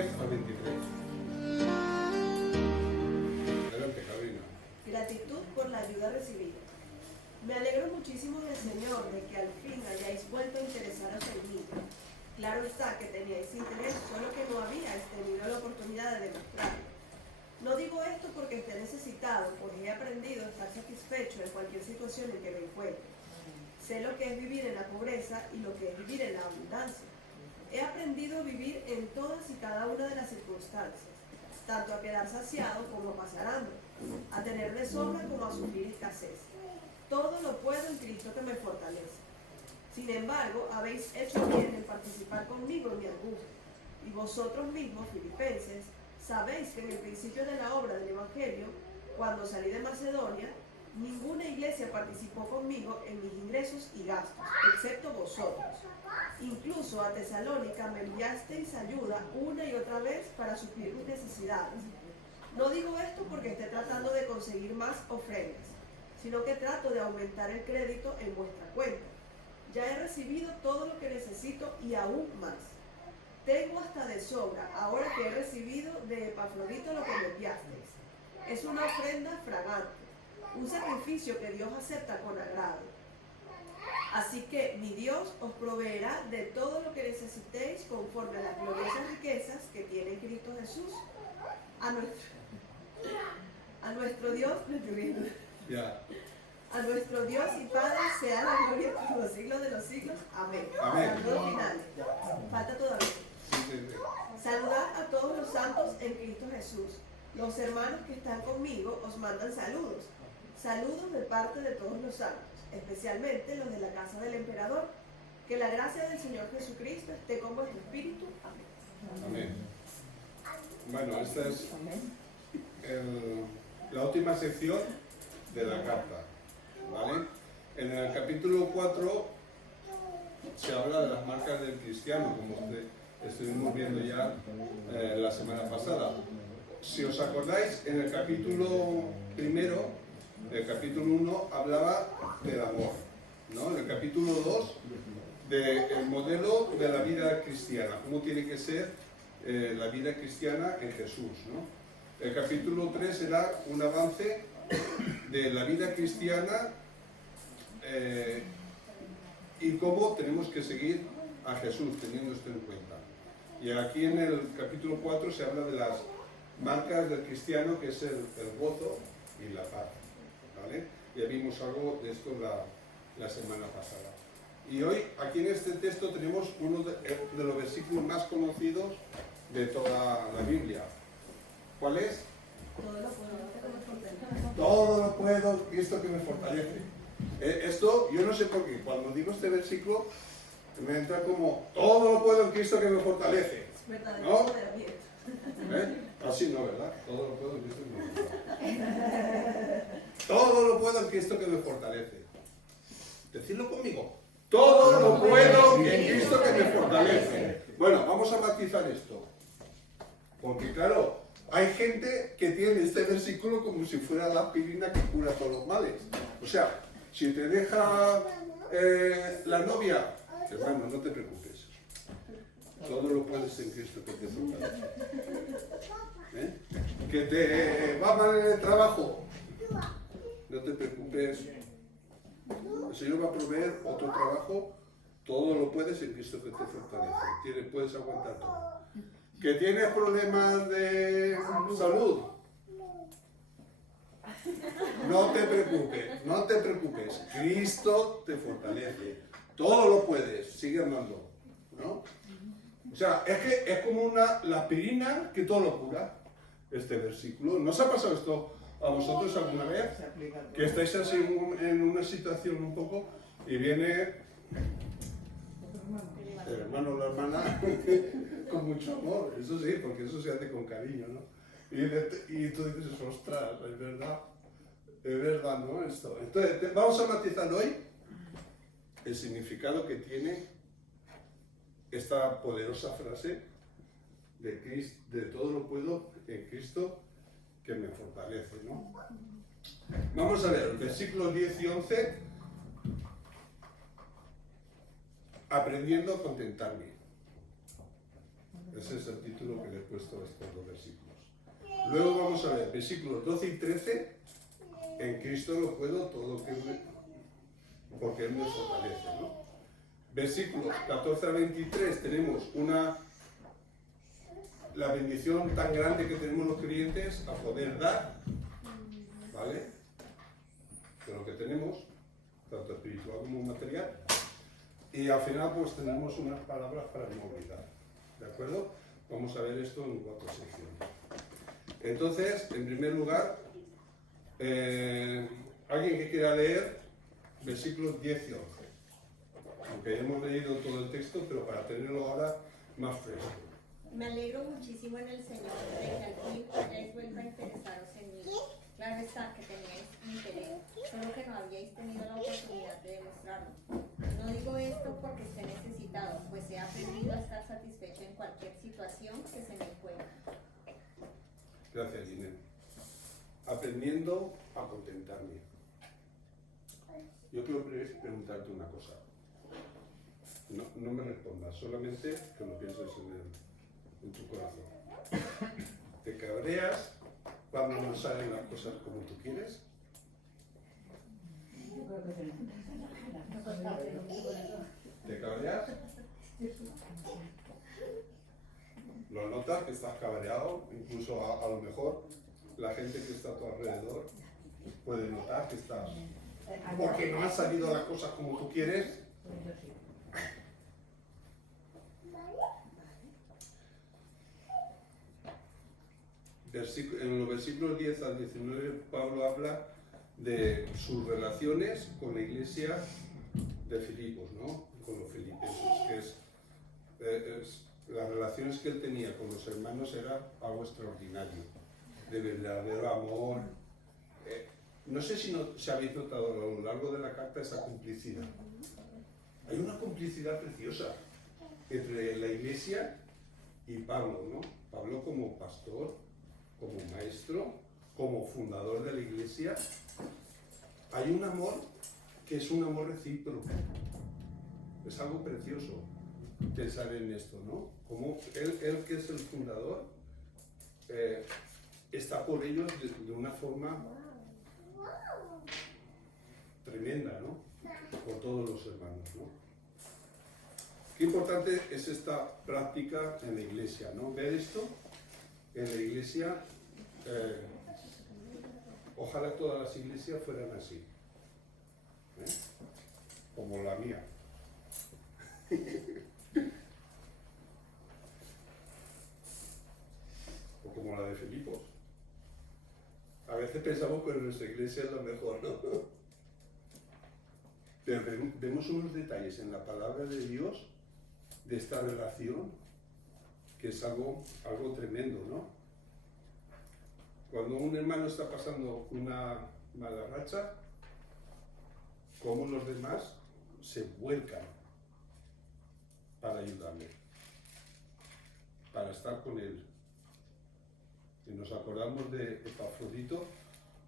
10 al 23. Adelante, Carolina. Gratitud por la ayuda recibida. Me alegro muchísimo del Señor de que al fin hayáis vuelto a interesaros en mí. Claro está que teníais interés, solo que no habíais tenido la oportunidad de demostrarlo. No digo esto porque esté necesitado, pues he aprendido a estar satisfecho en cualquier situación en que me encuentre. Sé lo que es vivir en la pobreza y lo que es vivir en la abundancia. He aprendido a vivir en todas y cada una de las circunstancias, tanto a quedar saciado como a pasar hambre, a tener de sobra como a sufrir escasez. Todo lo puedo en Cristo que me fortalece. Sin embargo, habéis hecho bien en participar conmigo en mi angustia. Y vosotros mismos, filipenses, sabéis que en el principio de la obra del Evangelio, cuando salí de Macedonia, ninguna iglesia participó conmigo en mis ingresos y gastos, excepto vosotros. Incluso a Tesalónica me enviasteis ayuda una y otra vez para suplir mis necesidades. No digo esto porque esté tratando de conseguir más ofrendas, sino que trato de aumentar el crédito en vuestra cuenta. Ya he recibido todo lo que necesito y aún más. Tengo hasta de sobra, ahora que he recibido de Epafrodito lo que me enviasteis. Es una ofrenda fragante, un sacrificio que Dios acepta con agrado. Así que mi Dios os proveerá de todo lo que necesitéis conforme a las gloriosas riquezas que tiene Cristo Jesús. A nuestro Dios, a nuestro Dios y Padre sea la gloria por los siglos de los siglos. Amén. Amén. Saludos finales. Falta todavía. Saludad a todos los santos en Cristo Jesús. Los hermanos que están conmigo os mandan saludos. Saludos de parte de todos los santos, especialmente los de la casa del emperador. Que la gracia del Señor Jesucristo esté con vuestro espíritu. Amén. Amén. Bueno, esta es la última sección de la carta, ¿vale? En el capítulo 4 se habla de las marcas del cristiano, como estuvimos viendo ya la semana pasada. Si os acordáis, en el capítulo primero, el capítulo 1 hablaba del amor, ¿no? En el capítulo 2 del modelo de la vida cristiana, cómo tiene que ser la vida cristiana en Jesús, ¿no? El capítulo 3 era un avance de la vida cristiana y cómo tenemos que seguir a Jesús teniendo esto en cuenta. Y aquí en el capítulo 4 se habla de las marcas del cristiano, que es el gozo y la paz, ¿vale? Ya vimos algo de esto la semana pasada. Y hoy, aquí en este texto, tenemos uno de los versículos más conocidos de toda la Biblia. ¿Cuál es? Todo lo puedo, Cristo que me fortalece. Esto, yo no sé por qué, cuando digo este versículo, me entra como, todo lo puedo en Cristo que me fortalece. ¿No? Así no, ¿verdad? Todo lo puedo en Cristo que me fortalece. Todo lo puedo en Cristo que me fortalece. Decidlo conmigo. Todo lo puedo en Cristo que me fortalece. Bueno, vamos a matizar esto. Porque claro, hay gente que tiene este versículo como si fuera la aspirina que cura todos los males. O sea, si te deja la novia, hermano, no te preocupes. Todo lo puedes en Cristo que te fortalece. Que te va mal en el trabajo, no te preocupes. El Señor va a proveer otro trabajo. Todo lo puedes en Cristo que te fortalece. Puedes aguantar todo. Que tienes problemas de salud, no te preocupes, no te preocupes. Cristo te fortalece. Todo lo puedes. Sigue andando, ¿no? O sea, es que es como la aspirina que todo lo cura. Este versículo. ¿No os ha pasado esto a vosotros alguna vez? Que estáis así en una situación un poco y viene el hermano o la hermana con mucho amor, eso sí, porque eso se hace con cariño, ¿no? Y tú dices, ostras, es verdad, ¿no? Esto. Entonces, vamos a matizar hoy el significado que tiene esta poderosa frase de todo lo puedo en Cristo que me fortalece, ¿no? Vamos a ver, versículos 10 y 11, aprendiendo a contentarme. Ese es el título que le he puesto a estos dos versículos. Luego vamos a ver versículos 12 y 13. En Cristo lo puedo todo porque Él me fortalece, ¿no? Versículos 14 a 23 tenemos la bendición tan grande que tenemos los creyentes a poder dar, ¿vale? De lo que tenemos, tanto espiritual como material. Y al final pues tenemos unas palabras para no olvidar, ¿de acuerdo? Vamos a ver esto en 4 secciones. Entonces, en primer lugar, alguien que quiera leer versículos 10 y 11. Aunque ya hemos leído todo el texto, pero para tenerlo ahora más fresco. Me alegro muchísimo en el Señor de que al fin hayáis vuelto a interesaros en mí. Claro está que teníais interés, solo que no habíais tenido la oportunidad de demostrarlo. No digo esto porque esté necesitado, pues he aprendido a estar satisfecho en cualquier situación que se me encuentre. Gracias, Ginette. Aprendiendo a contentarme. Yo quiero preguntarte una cosa. No me respondas, solamente que lo pienses en tu corazón. ¿Te cabreas cuando no salen las cosas como tú quieres? ¿Te cabreas? ¿Lo notas que estás cabreado? Incluso a lo mejor la gente que está a tu alrededor puede notar que estás... Porque no han salido las cosas como tú quieres. En los versículos 10 al 19, Pablo habla de sus relaciones con la iglesia de Filipos, ¿no? Con los filipenses, que las relaciones que él tenía con los hermanos era algo extraordinario, de verdadero amor. No sé si habéis notado a lo largo de la carta esa complicidad. Hay una complicidad preciosa entre la iglesia y Pablo, ¿no? Pablo como pastor, como maestro, como fundador de la iglesia. Hay un amor que es un amor recíproco. Es algo precioso pensar en esto, ¿no? Como él que es el fundador, está por ellos de una forma tremenda, ¿no? Por todos los hermanos, ¿no? Qué importante es esta práctica en la iglesia, ¿no? Ver esto en la iglesia, ojalá todas las iglesias fueran así, ¿eh? Como la mía. O como la de Filipos. A veces pensamos que nuestra iglesia es lo mejor, ¿no? Pero vemos unos detalles en la palabra de Dios de esta relación que es algo tremendo, ¿no? Cuando un hermano está pasando una mala racha, como los demás se vuelcan para ayudarle, para estar con él. Y nos acordamos de Epafrodito,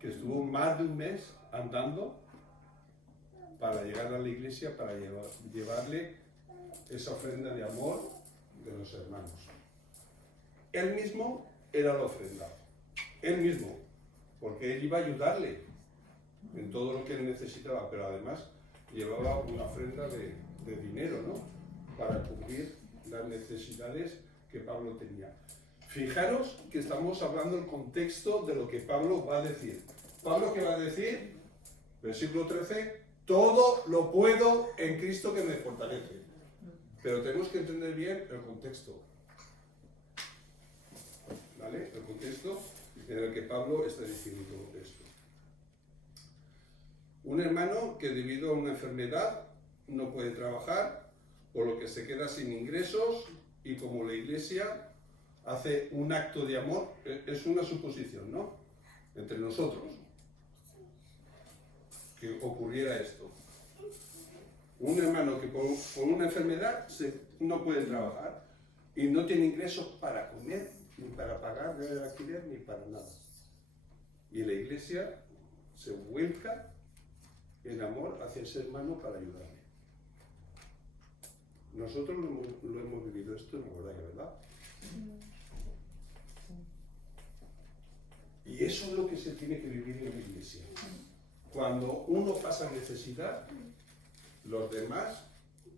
que estuvo más de un mes andando para llegar a la iglesia, para llevarle esa ofrenda de amor de los hermanos. Él mismo era la ofrenda, él mismo, porque él iba a ayudarle en todo lo que él necesitaba, pero además llevaba una ofrenda de dinero, ¿no? Para cubrir las necesidades que Pablo tenía. Fijaros que estamos hablando del contexto de lo que Pablo va a decir. ¿Pablo qué va a decir? Versículo 13, todo lo puedo en Cristo que me fortalece. Pero tenemos que entender bien el contexto. ¿Vale? El contexto en el que Pablo está diciendo todo esto. Un hermano que debido a una enfermedad no puede trabajar, por lo que se queda sin ingresos, y como la iglesia hace un acto de amor, es una suposición, ¿no? Entre nosotros, que ocurriera esto. Un hermano que por una enfermedad no puede trabajar y no tiene ingresos para comer, ni para pagar el alquiler, ni para nada. Y la iglesia se vuelca en amor hacia ese hermano para ayudarle. Nosotros lo hemos vivido esto en Moraga, ¿verdad? Y eso es lo que se tiene que vivir en la iglesia. Cuando uno pasa necesidad, los demás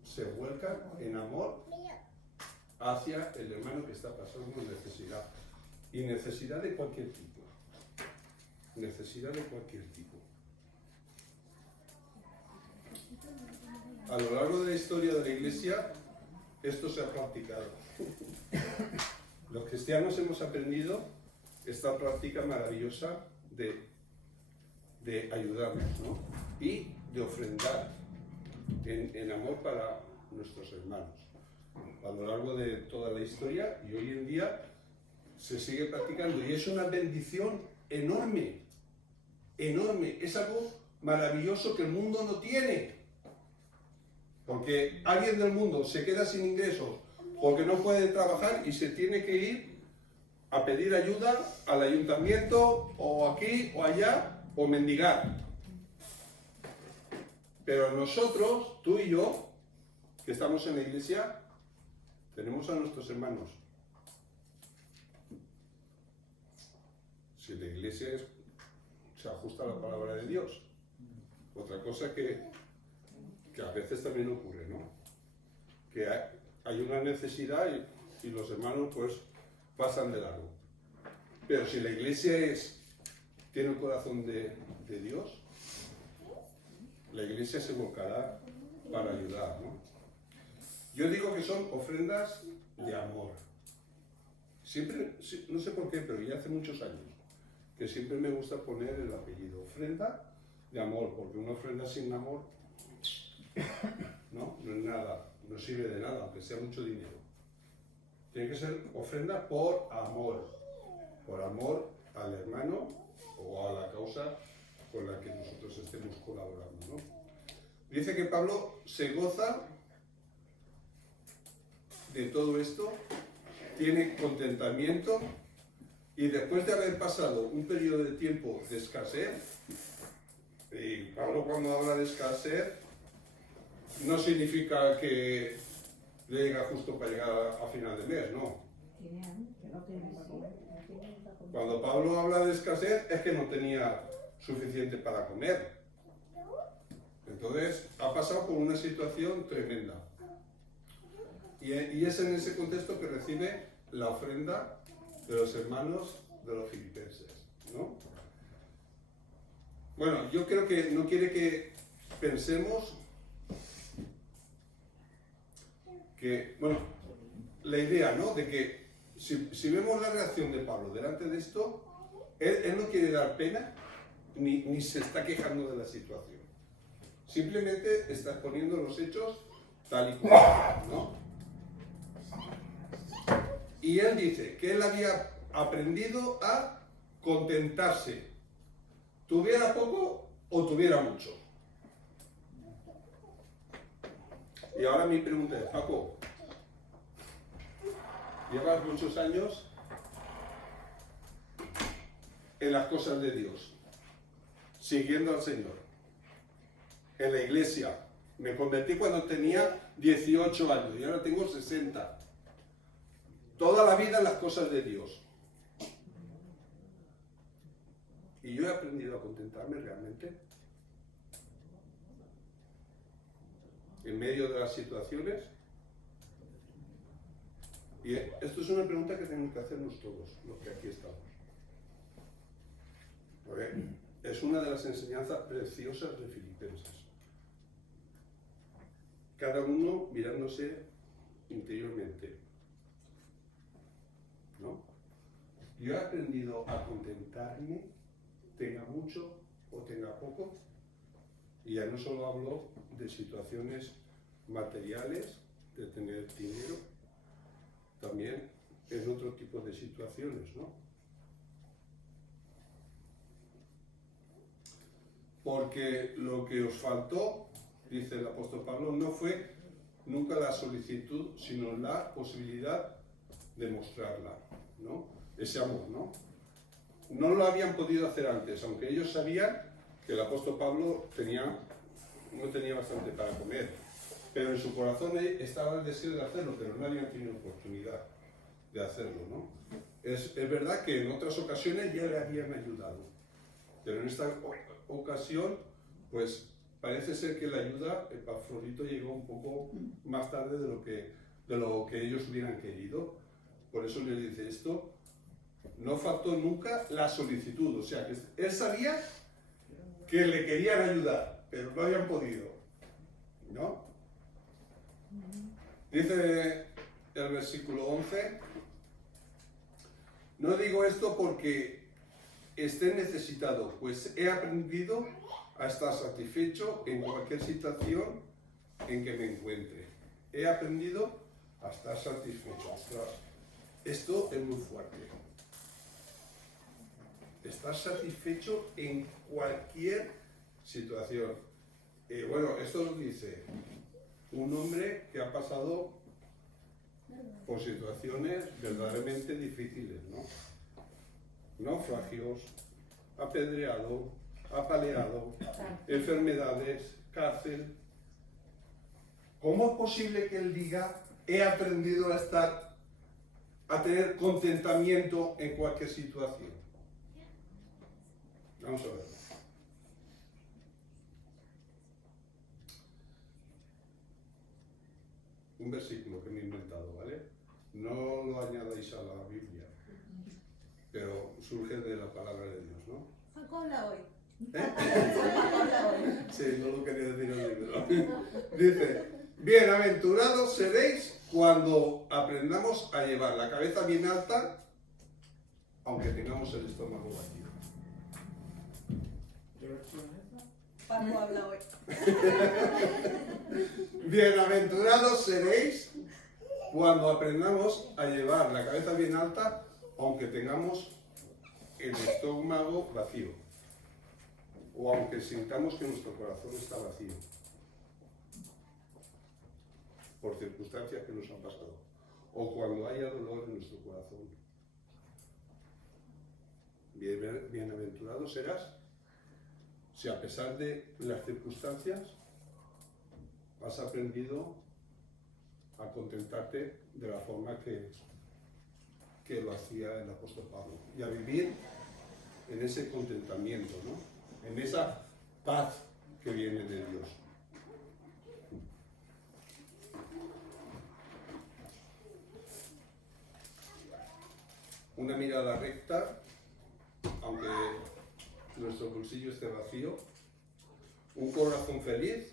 se vuelcan en amor hacia el hermano que está pasando necesidad. Y necesidad de cualquier tipo. Necesidad de cualquier tipo. A lo largo de la historia de la iglesia, esto se ha practicado. Los cristianos hemos aprendido esta práctica maravillosa de ayudarnos, ¿no? Y de ofrendar en amor para nuestros hermanos. A lo largo de toda la historia y hoy en día se sigue practicando y es una bendición enorme, enorme. Es algo maravilloso que el mundo no tiene. Porque alguien del mundo se queda sin ingresos porque no puede trabajar y se tiene que ir a pedir ayuda al ayuntamiento o aquí o allá o mendigar. Pero nosotros, tú y yo, que estamos en la iglesia, tenemos a nuestros hermanos. Si la iglesia se ajusta a la palabra de Dios. Otra cosa que a veces también ocurre, ¿no? Que hay una necesidad y los hermanos pues pasan de largo. Pero si la iglesia tiene un corazón de Dios, la iglesia se volcará para ayudar, ¿no? Yo digo que son ofrendas de amor. Siempre, no sé por qué, pero ya hace muchos años, que siempre me gusta poner el apellido, ofrenda de amor, porque una ofrenda sin amor no es nada, no sirve de nada, aunque sea mucho dinero. Tiene que ser ofrenda por amor al hermano o a la causa con la que nosotros estemos colaborando, ¿no? Dice que Pablo se goza de todo esto, tiene contentamiento y después de haber pasado un periodo de tiempo de escasez, y Pablo cuando habla de escasez no significa que le llega justo para llegar a final de mes, no. Cuando Pablo habla de escasez es que no tenía suficiente para comer. Entonces ha pasado por una situación tremenda. Y es en ese contexto que recibe la ofrenda de los hermanos de los filipenses, ¿no? Bueno, yo creo que no quiere que pensemos que, bueno, la idea, ¿no? De que si vemos la reacción de Pablo delante de esto, él no quiere dar pena ni se está quejando de la situación. Simplemente está exponiendo los hechos tal y como, ¿no? Y él dice que él había aprendido a contentarse, tuviera poco o tuviera mucho. Y ahora mi pregunta es, Paco, llevas muchos años en las cosas de Dios, siguiendo al Señor, en la iglesia. Me convertí cuando tenía 18 años y ahora tengo 60. Toda la vida en las cosas de Dios. Y yo he aprendido a contentarme realmente en medio de las situaciones. Y esto es una pregunta que tenemos que hacernos todos, los que aquí estamos. Porque es una de las enseñanzas preciosas de Filipenses. Cada uno mirándose interiormente, ¿no? Yo he aprendido a contentarme, tenga mucho o tenga poco, y ya no solo hablo de situaciones materiales, de tener dinero, también en otro tipo de situaciones, ¿no? Porque lo que os faltó, dice el apóstol Pablo, no fue nunca la solicitud, sino la posibilidad de mostrarla, ¿no? Ese amor, ¿no? No lo habían podido hacer antes, aunque ellos sabían que el apóstol Pablo no tenía bastante para comer, pero en su corazón estaba el deseo de hacerlo, pero no habían tenido oportunidad. de hacerlo, ¿no? Es verdad que en otras ocasiones ya le habían ayudado, pero en esta ocasión, pues parece ser que la ayuda, Epafrodito llegó un poco más tarde de lo que ellos hubieran querido. Por eso les dice esto, no faltó nunca la solicitud, o sea, que él sabía que le querían ayudar, pero no habían podido, ¿no? Dice el versículo 11, no digo esto porque esté necesitado, pues he aprendido a estar satisfecho en cualquier situación en que me encuentre. He aprendido a estar satisfecho. Ostras, esto es muy fuerte. Estar satisfecho en cualquier situación. Bueno, esto lo dice un hombre que ha pasado por situaciones verdaderamente difíciles, ¿no? Naufragios, apedreado, apaleado, enfermedades, cárcel. ¿Cómo es posible que él diga, he aprendido a tener contentamiento en cualquier situación? Vamos a ver. Un versículo que me he inventado, ¿vale? No lo añadáis a la Biblia, pero surge de la palabra de Dios, ¿no? Paco habla hoy. ¿Eh? Sí, no lo quería decir en el libro. Dice, bienaventurados seréis cuando aprendamos a llevar la cabeza bien alta, aunque tengamos el estómago vacío. Paco habla hoy. Bienaventurados seréis cuando aprendamos a llevar la cabeza bien alta, aunque tengamos el estómago vacío, o aunque sintamos que nuestro corazón está vacío, por circunstancias que nos han pasado, o cuando haya dolor en nuestro corazón. Bienaventurado serás si a pesar de las circunstancias has aprendido a contentarte de la forma que lo hacía el apóstol Pablo, y a vivir en ese contentamiento, ¿no? En esa paz que viene de Dios. Una mirada recta, aunque nuestro bolsillo esté vacío, un corazón feliz,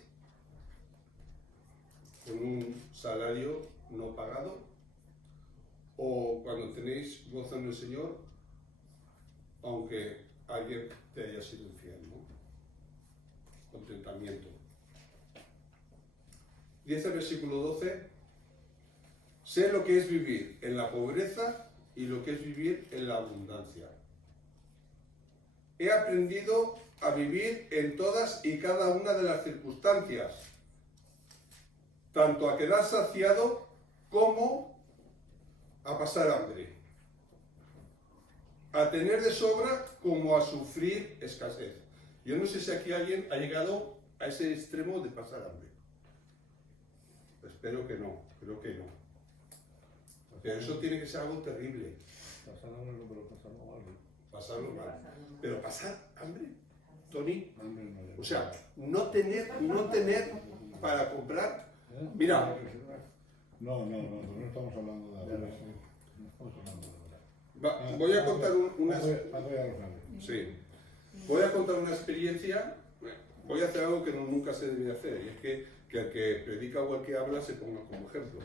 con un salario no pagado, o cuando tenéis gozo en el Señor, aunque alguien te haya sido infiel, ¿no? Contentamiento. Dice el versículo 12, sé lo que es vivir en la pobreza y lo que es vivir en la abundancia. He aprendido a vivir en todas y cada una de las circunstancias, tanto a quedar saciado como a pasar hambre, a tener de sobra como a sufrir escasez. Yo no sé si aquí alguien ha llegado a ese extremo de pasar hambre. Espero que no, creo que no. Pero eso tiene que ser algo terrible. Pasar hambre no, pero pasarlo mal. Pasarlo mal. Pero pasar hambre, Tony, Hambre no le- o sea, no tener para comprar. ¿Eh? Mira. No, no estamos hablando de ahora. No estamos hablando de ahora. Voy a contar una... Paco ya lo sabe. Sí. Voy a contar una experiencia. Voy a hacer algo que nunca se debe hacer, y es que el que predica o el que habla se ponga como ejemplo.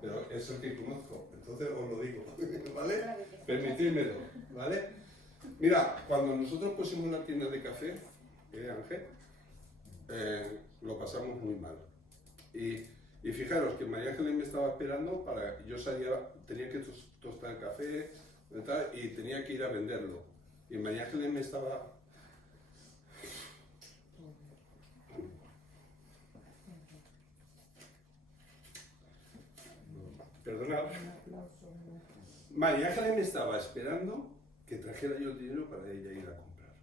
Pero es el que conozco, entonces os lo digo, ¿vale? Permitidmelo, ¿vale? Mira, cuando nosotros pusimos la tienda de café, Ángel, lo pasamos muy mal. Y fijaros que María Ángeles me estaba esperando para... Yo salía, tenía que tostar el café y tenía que ir a venderlo. Y María Ángeles me estaba... Perdonad. María Ángeles me estaba esperando que trajera yo el dinero para ella ir a comprar.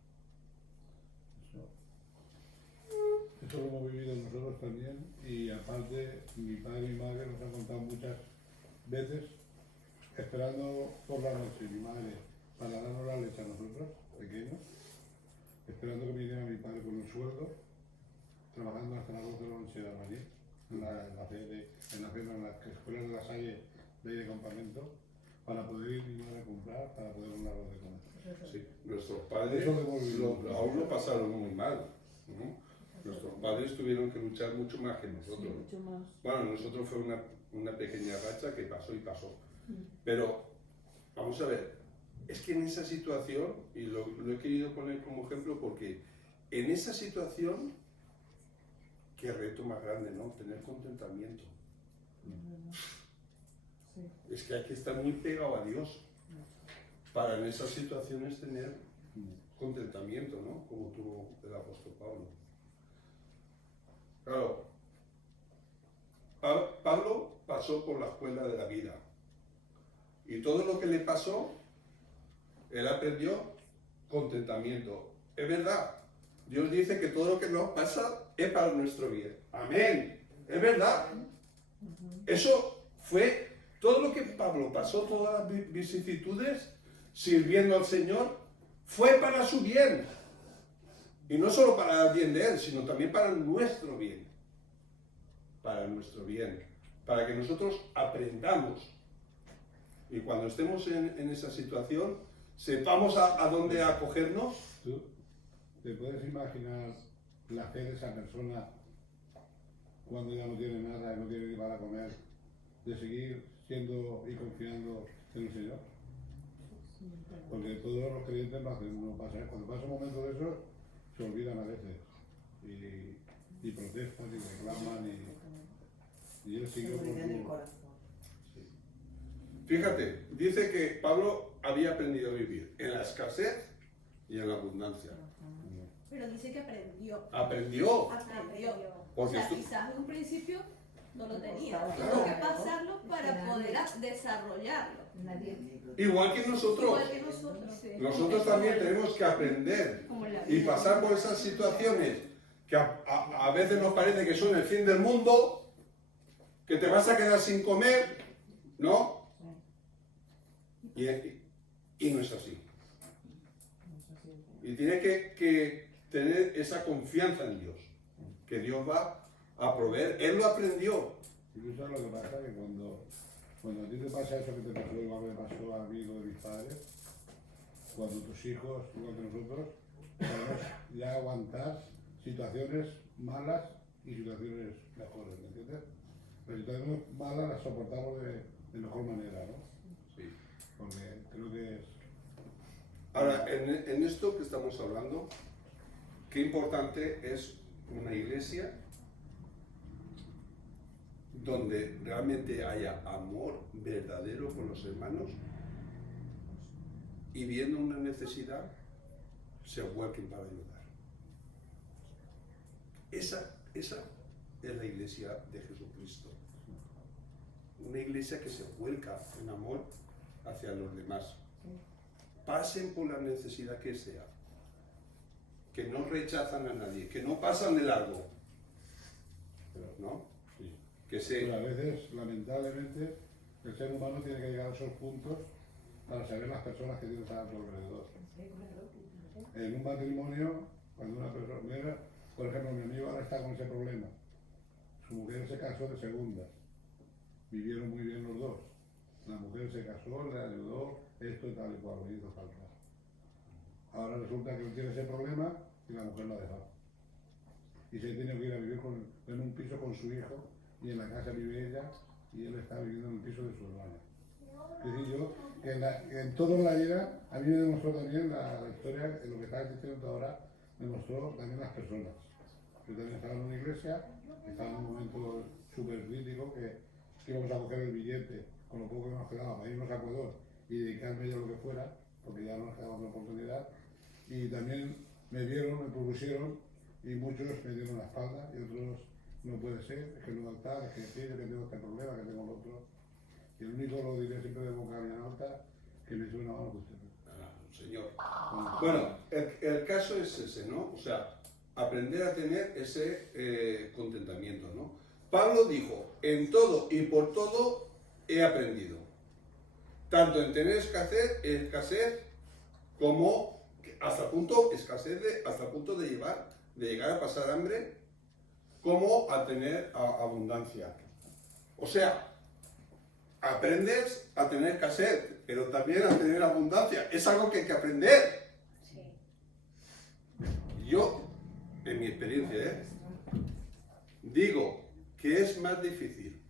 Eso lo hemos vivido nosotros también, y aparte mi padre y mi madre nos han contado muchas veces esperando por la noche mi madre para darnos la leche a nosotros, pequeños, esperando que me viniera mi padre con un sueldo, trabajando hasta las 12 de la noche de allí, en las escuelas de la Salle de ahí de campamento, para poder ir mi madre a comprar, para poder darnos algo de comer. Sí, nuestros padres Eso devolvimos. aún lo pasaron muy mal, ¿no? Nuestros padres tuvieron que luchar mucho más que nosotros. Mucho más. Bueno, nosotros fue una pequeña racha que pasó y pasó. Pero, vamos a ver, es que en esa situación, y lo he querido poner como ejemplo porque en esa situación, qué reto más grande, ¿no? Tener contentamiento. Sí. Es que hay que estar muy pegado a Dios para en esas situaciones tener contentamiento, ¿no? Como tuvo el apóstol Pablo. Claro, Pablo pasó por la escuela de la vida y todo lo que le pasó, él aprendió contentamiento. Es verdad, Dios dice que todo lo que nos pasa es para nuestro bien. Amén, es verdad. Eso fue todo lo que Pablo pasó, todas las vicisitudes, sirviendo al Señor, fue para su bien. Y no solo para el bien de Él, sino también para nuestro bien. Para nuestro bien. Para que nosotros aprendamos. Y cuando estemos en esa situación, sepamos a dónde acogernos. ¿Tú te puedes imaginar la fe de esa persona cuando ya no tiene nada, no tiene ni para comer, de seguir siendo y confiando en el Señor? Porque todos los creyentes no pasan. Cuando pasa un momento de eso, se olvidan a veces y protestan y reclaman y él sigue por En el su... corazón. Fíjate, dice que Pablo había aprendido a vivir en la escasez y en la abundancia. Pero dice que aprendió. Aprendió. Aprendió. O Porque sea, tú- quizás en un principio no lo tenía. Claro. Tuvo que pasarlo para poder desarrollarlo. Igual que nosotros. Igual que nosotros. Nosotros también tenemos que aprender y pasar por esas situaciones que a veces nos parece que son el fin del mundo, que te vas a quedar sin comer, ¿no? Y no es así. Y tiene que tener esa confianza en Dios, que Dios va a proveer. Él lo aprendió. Y tú sabes lo que pasa, que cuando a ti te pasa eso que te pasó, igual que me pasó a mí con mis padres, cuando tus hijos, igual que nosotros, podemos ya aguantar situaciones malas y situaciones mejores, ¿me entiendes? Las situaciones malas las soportamos de mejor manera, ¿no? Sí. Porque creo que es... Ahora, en esto que estamos hablando, qué importante es una iglesia donde realmente haya amor verdadero con los hermanos y viendo una necesidad, se vuelquen para ayudar. Esa es la iglesia de Jesucristo. Una iglesia que se vuelca en amor hacia los demás. Pasen por la necesidad que sea. Que no rechazan a nadie, que no pasan de largo. ¿No? Sí. Que se... Pero a veces, lamentablemente, el ser humano tiene que llegar a esos puntos para saber las personas que tienes a tu alrededor. En un matrimonio, cuando una persona, por ejemplo, mi amigo ahora está con ese problema. Su mujer se casó de segunda. Vivieron muy bien los dos. La mujer se casó, le ayudó, esto y tal y cual, le hizo falta. Ahora resulta que él tiene ese problema y la mujer lo ha dejado. Y se tiene que ir a vivir en un piso con su hijo y en la casa vive ella y él está viviendo en el piso de su hermana. Es decir, yo, que en toda la vida, a mí me demostró también la historia, en lo que estaba diciendo ahora, me mostró también las personas. Yo también estaba en una iglesia, estaba en un momento súper crítico que íbamos a coger el billete con lo poco que nos quedaba para irnos a Ecuador y dedicarme yo a lo que fuera, porque ya no nos quedaba otra oportunidad. Y también me vieron, me propusieron y muchos me dieron la espalda y otros no puede ser, es que no da tal, es que tiene, que tengo este problema, que tengo el otro. Y el único, lo diré siempre de boca bien alta, que me hizo una mano que usted. Señor. Bueno, el caso es ese, ¿no? O sea, aprender a tener ese contentamiento, ¿no? Pablo dijo, en todo y por todo he aprendido. tanto en tener escasez como hasta el punto de llegar a pasar hambre, como a tener abundancia. O sea, aprendes a tener escasez, pero también a tener abundancia. Es algo que hay que aprender. Sí. Yo, en mi experiencia, digo que es más difícil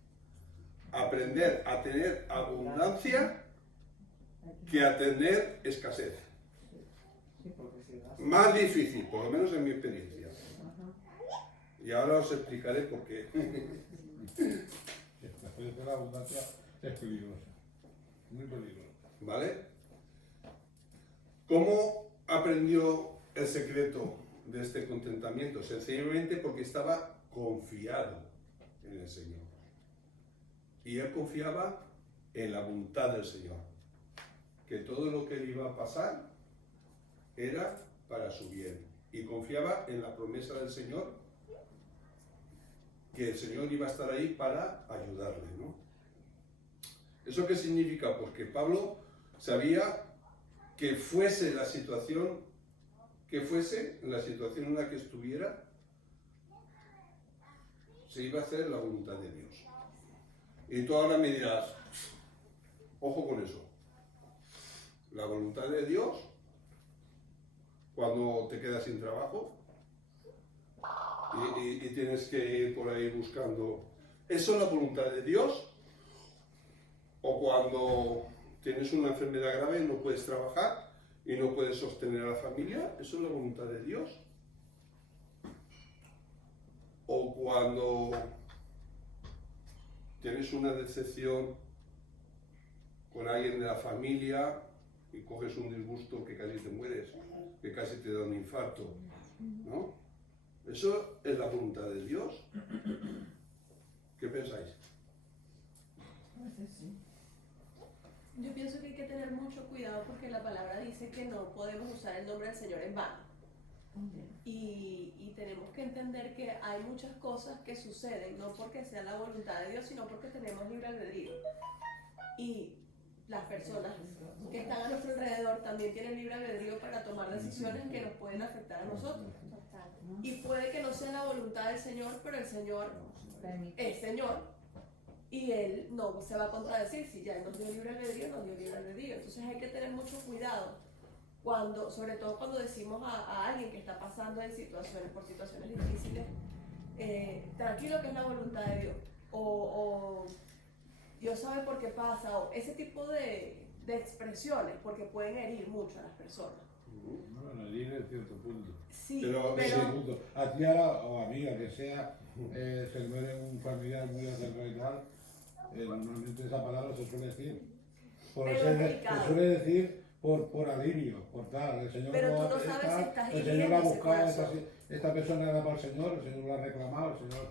aprender a tener abundancia que a tener escasez. Más difícil, por lo menos en mi experiencia. Y ahora os explicaré por qué. La abundancia es peligrosa, muy peligrosa. ¿Vale? ¿Cómo aprendió el secreto de este contentamiento? Sencillamente porque estaba confiado en el Señor. Y él confiaba en la voluntad del Señor. Que todo lo que le iba a pasar era para su bien. Y confiaba en la promesa del Señor, que el Señor iba a estar ahí para ayudarle, ¿no? ¿Eso qué significa? Pues que Pablo sabía que fuese la situación en la que estuviera, se iba a hacer la voluntad de Dios. Y tú ahora me dirás, ojo con eso, la voluntad de Dios, cuando te quedas sin trabajo y tienes que ir por ahí buscando, ¿eso es la voluntad de Dios? O cuando tienes una enfermedad grave y no puedes trabajar y no puedes sostener a la familia, ¿eso es la voluntad de Dios? O cuando tienes una decepción con alguien de la familia y coges un disgusto que casi te mueres, que casi te da un infarto, ¿no? ¿Eso es la voluntad de Dios? ¿Qué pensáis? Yo pienso que hay que tener mucho cuidado porque la palabra dice que no podemos usar el nombre del Señor en vano. Y tenemos que entender que hay muchas cosas que suceden, no porque sea la voluntad de Dios, sino porque tenemos libre albedrío. Y las personas que están a nuestro alrededor también tienen libre albedrío para tomar decisiones que nos pueden afectar a nosotros. Total. Y puede que no sea la voluntad del Señor, pero el Señor es Señor. Y Él no se va a contradecir. Si ya nos dio libre albedrío, nos dio libre albedrío. Entonces hay que tener mucho cuidado, sobre todo cuando decimos a alguien que está pasando por situaciones difíciles, tranquilo que es la voluntad de Dios. O Dios sabe por qué pasa. O ese tipo de expresiones, porque pueden herir mucho a las personas. Bueno, herir en cierto punto. Sí, Pero A ti o a mí, a que sea, se muere un familiar muy cercano y tal, normalmente esa palabra se suele decir. Se suele decir por alivio, por tal. El Señor pero no, tú no sabes si estás el Señor hiriendo la ha ese buscado, corazón. esta persona era para el Señor, el Señor la ha reclamado, el Señor.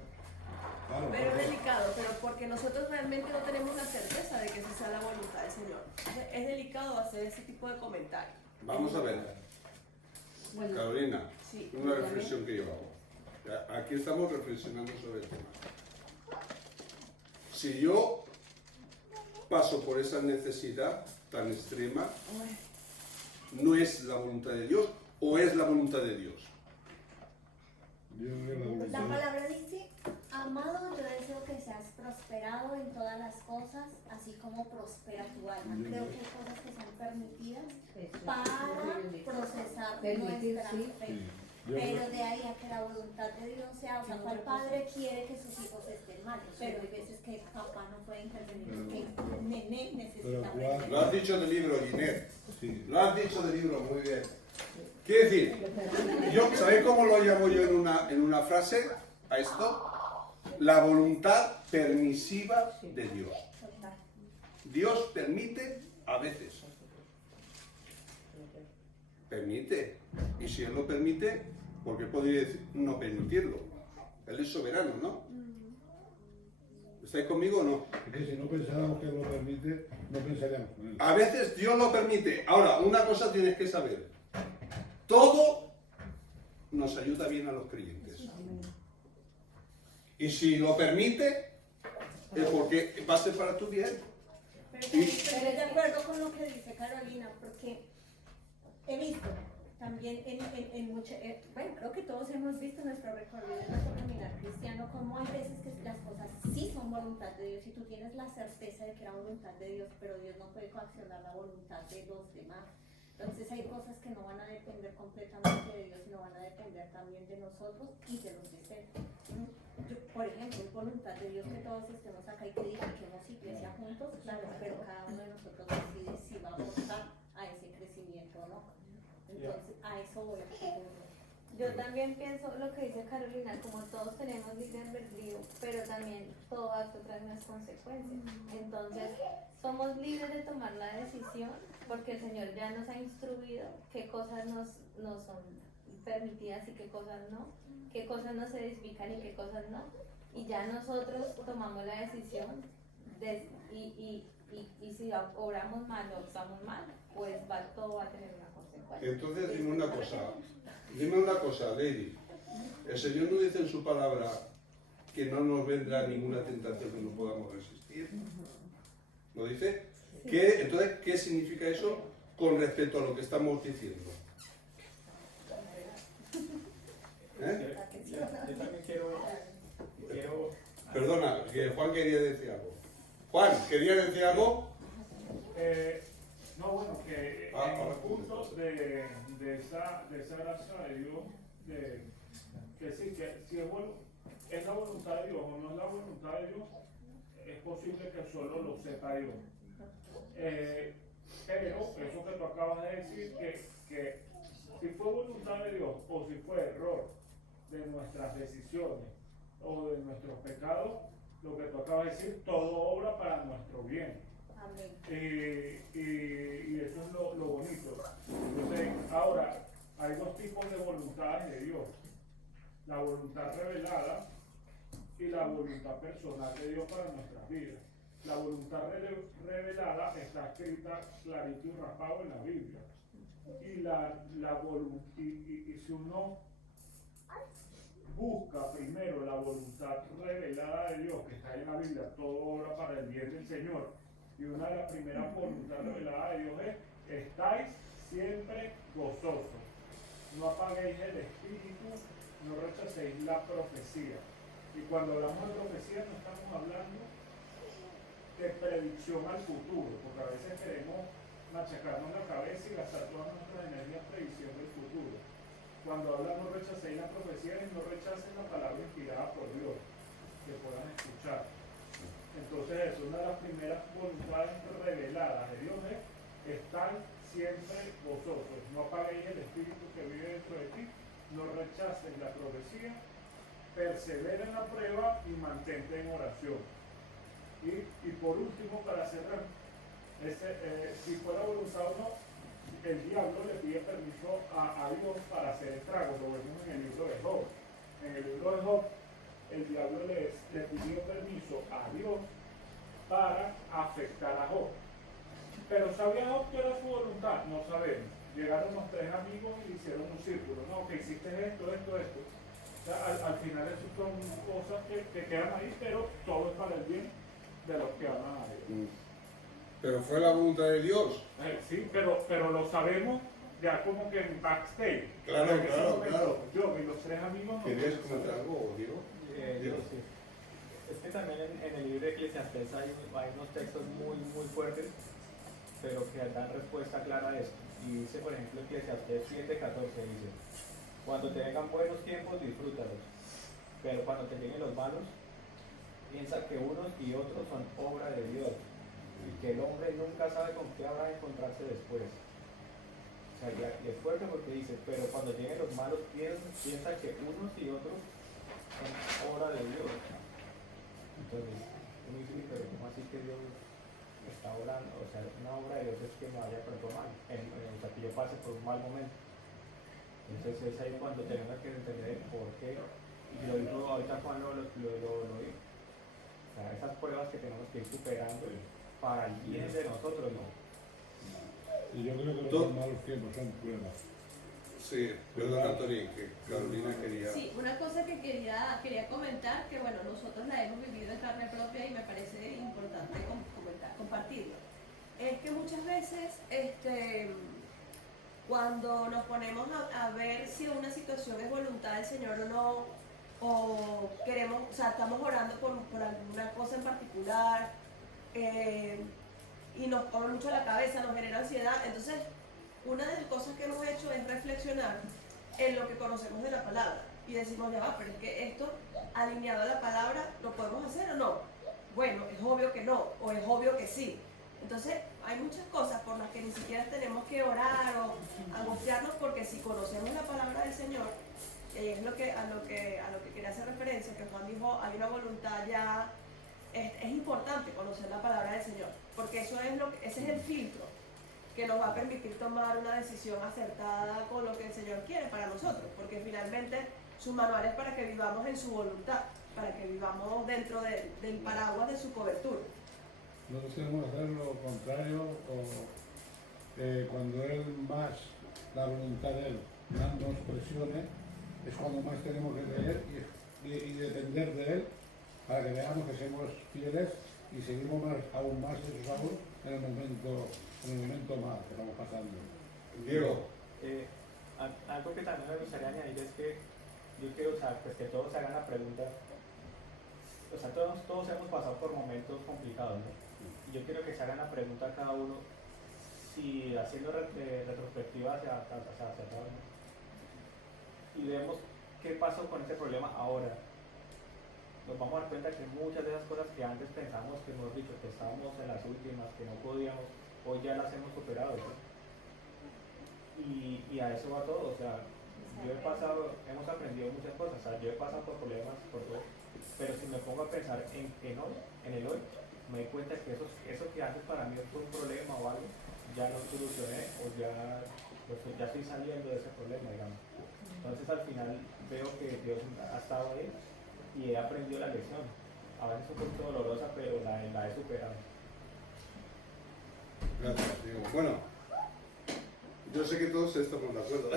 Claro, Pero es porque- delicado, pero porque nosotros realmente no tenemos la certeza de que esa sea la voluntad del Señor. Es delicado hacer ese tipo de comentarios. vamos a ver, Bueno, Carolina, sí, una reflexión que yo hago. Aquí estamos reflexionando sobre el tema. Si yo paso por esa necesidad tan extrema, ¿no es la voluntad de Dios o es la voluntad de Dios? Yo creo que la voluntad- La palabra dice, amado, yo deseo que seas prosperado en todas las cosas, así como prospera tu alma. Creo que hay cosas que son permitidas para procesar nuestra fe. Sí, yo Pero creo- de ahí a que la voluntad de Dios sea, o sea, ¿cuál padre quiere que sus hijos estén mal? Pero hay veces que papá no puede intervenir porque el nené necesita pero aprender. Lo has dicho del libro, Ginette. sí. Lo has dicho del libro, muy bien. Quiere decir, ¿sabéis cómo lo llamo yo en una frase a esto? La voluntad permisiva de Dios. Total. Dios permite a veces. Permite. Y si Él lo permite, ¿por qué podría decir no permitirlo? Él es soberano, ¿no? ¿Estáis conmigo o no? Es que si no pensáramos que lo permite, no pensaríamos con él. A veces Dios lo permite. Ahora, una cosa tienes que saber. Todo nos ayuda bien a los creyentes. Y si lo permite, es porque va a ser para tu bien. Pero estoy de acuerdo con lo que dice Carolina, porque he visto también en muchas, bueno, creo que todos hemos visto en nuestro recorrido en nuestro caminar cristiano, como hay veces que las cosas sí son voluntad de Dios y tú tienes la certeza de que era voluntad de Dios, pero Dios no puede coaccionar la voluntad de los demás. Entonces hay cosas que no van a depender completamente de Dios, sino van a depender también de nosotros y de los de cerca. Por ejemplo, es voluntad de Dios que todos estemos acá y que edifiquemos iglesia juntos, claro, pero cada uno de nosotros decide si va a aportar a ese crecimiento o no. Entonces, a eso voy a futuro. Yo también pienso lo que dice Carolina, como todos tenemos libre albedrío, pero también todo acto trae unas consecuencias. Entonces, somos libres de tomar la decisión porque el Señor ya nos ha instruido qué cosas nos son permitidas y qué cosas no se edifican y qué cosas no. Y ya nosotros tomamos la decisión y si obramos mal o actuamos mal, pues todo va a tener una consecuencia. Entonces dime una cosa, Lady. El Señor no dice en su palabra que no nos vendrá ninguna tentación que no podamos resistir. ¿No dice? Entonces, ¿qué significa eso con respecto a lo que estamos diciendo? ¿Eh? Yo también quiero Perdona, que Juan quería decir algo. Juan, ¿quería decir algo? no, bueno, que en el punto de esa gracia de Dios, que sí, que si es la voluntad de Dios o no es la voluntad de Dios, es posible que solo lo sepa Dios. Pero eso que tú acabas de decir, que si fue voluntad de Dios o si fue error de nuestras decisiones o de nuestros pecados, lo que tú acabas de decir, todo obra para nuestro bien. Amén. Y eso es lo bonito. Entonces, ahora, hay dos tipos de voluntades de Dios: la voluntad revelada y la voluntad personal de Dios para nuestras vidas. La voluntad revelada está escrita clarito y raspado en la Biblia. Y si uno busca primero la voluntad revelada de Dios, que está en la Biblia, todo obra para el bien del Señor. Y una de las primeras voluntades reveladas de Dios es: estáis siempre gozosos, no apaguéis el espíritu, no rechacéis la profecía. Y cuando hablamos de profecía no estamos hablando de predicción al futuro, porque a veces queremos machacarnos la cabeza y gastar todas nuestras energías en predicción del futuro. Cuando hablan no rechacéis la profecía, y no rechacen la palabra inspirada por Dios, que puedan escuchar. Entonces es una de las primeras voluntades reveladas de Dios: es estar siempre gozosos, no apaguéis el espíritu que vive dentro de ti, no rechaces la profecía, persevera en la prueba y mantente en oración. Y por último, para cerrar, si fuera voluntad o no, el diablo le pide permiso a Dios para hacer estragos. Lo vemos en el libro de Job. En el libro de Job, el diablo le pidió permiso a Dios para afectar a Job. Pero ¿sabía Job que era su voluntad? No sabemos. Llegaron los tres amigos y hicieron un círculo. No, que hiciste esto. O sea, al final eso son cosas que quedan ahí, pero todo es para el bien de los que aman a Dios. Pero fue la voluntad de Dios. Sí, pero lo sabemos ya como que en backstage. Claro. Yo y los tres amigos no. ¿Querías comentar algo, Diego? Sí. Es que también en el libro de Eclesiastés hay unos textos muy, muy fuertes, pero que dan respuesta clara a esto. Y dice, por ejemplo, Eclesiastés 7:14, dice: cuando te vengan buenos tiempos, disfrútalos, pero cuando te lleguen los malos, piensa que unos y otros son obra de Dios, y que el hombre nunca sabe con qué habrá de encontrarse después. O sea, y es fuerte porque dice: pero cuando lleguen los malos, piensa que unos y otros son obra de Dios. Entonces, uno dice: pero ¿cómo así que Dios está obrando? O sea, una obra de Dios es que me vaya pronto mal, o sea, que yo pase por un mal momento. Entonces es ahí cuando tenemos que entender el por qué, y lo dijo ahorita Juan lo dijo. O sea, esas pruebas que tenemos que ir superando para el bien de nosotros, ¿no? Y yo creo que los malos tiempos son pruebas. Sí, perdona Tony, que Carolina quería... Sí, una cosa que quería comentar, que bueno, nosotros la hemos vivido en carne propia y me parece importante compartirlo. Es que muchas veces, cuando nos ponemos a ver si una situación es voluntad del Señor o no, o queremos, o sea, estamos orando por alguna cosa en particular, y nos come mucho la cabeza, nos genera ansiedad, entonces una de las cosas que hemos hecho es reflexionar en lo que conocemos de la palabra y decimos, ya va, pero es que esto alineado a la palabra, ¿lo podemos hacer o no? Bueno, es obvio que no, o es obvio que sí. Entonces hay muchas cosas por las que ni siquiera tenemos que orar o angustiarnos, porque si conocemos la palabra del Señor, y es a lo que quería hacer referencia, que Juan dijo, hay una voluntad ya, es importante conocer la palabra del Señor, porque ese es el filtro que nos va a permitir tomar una decisión acertada con lo que el Señor quiere para nosotros, porque finalmente su manual es para que vivamos en su voluntad, para que vivamos dentro del paraguas de su cobertura. Nosotros tenemos que hacer lo contrario, cuando la voluntad de Él más nos presione, es cuando más tenemos que leer y depender de Él, para que veamos que somos fieles y seguimos aún más esos aún en el momento más que estamos pasando. Diego. Algo que también me gustaría añadir es que yo quiero, pues que todos se hagan la pregunta. O sea, todos hemos pasado por momentos complicados, ¿no? Y yo quiero que se hagan la pregunta a cada uno, si haciendo retrospectiva hacia atrás, ¿no? Y vemos qué pasó con ese problema ahora. Nos vamos a dar cuenta que muchas de esas cosas que antes pensamos que, hemos dicho, que estábamos en las últimas, que no podíamos, hoy ya las hemos superado, ¿no? Y a eso va todo. O sea, hemos aprendido muchas cosas. O sea, yo he pasado por problemas, por todo, pero si me pongo a pensar en el hoy, me doy cuenta que eso que antes para mí fue un problema o algo, ya lo solucioné, o ya estoy saliendo de ese problema, digamos. Entonces al final veo que Dios ha estado ahí y he aprendido la lección. A veces un poquito dolorosa, pero la he superado. Gracias, Diego. Bueno, yo sé que todos estamos de acuerdo,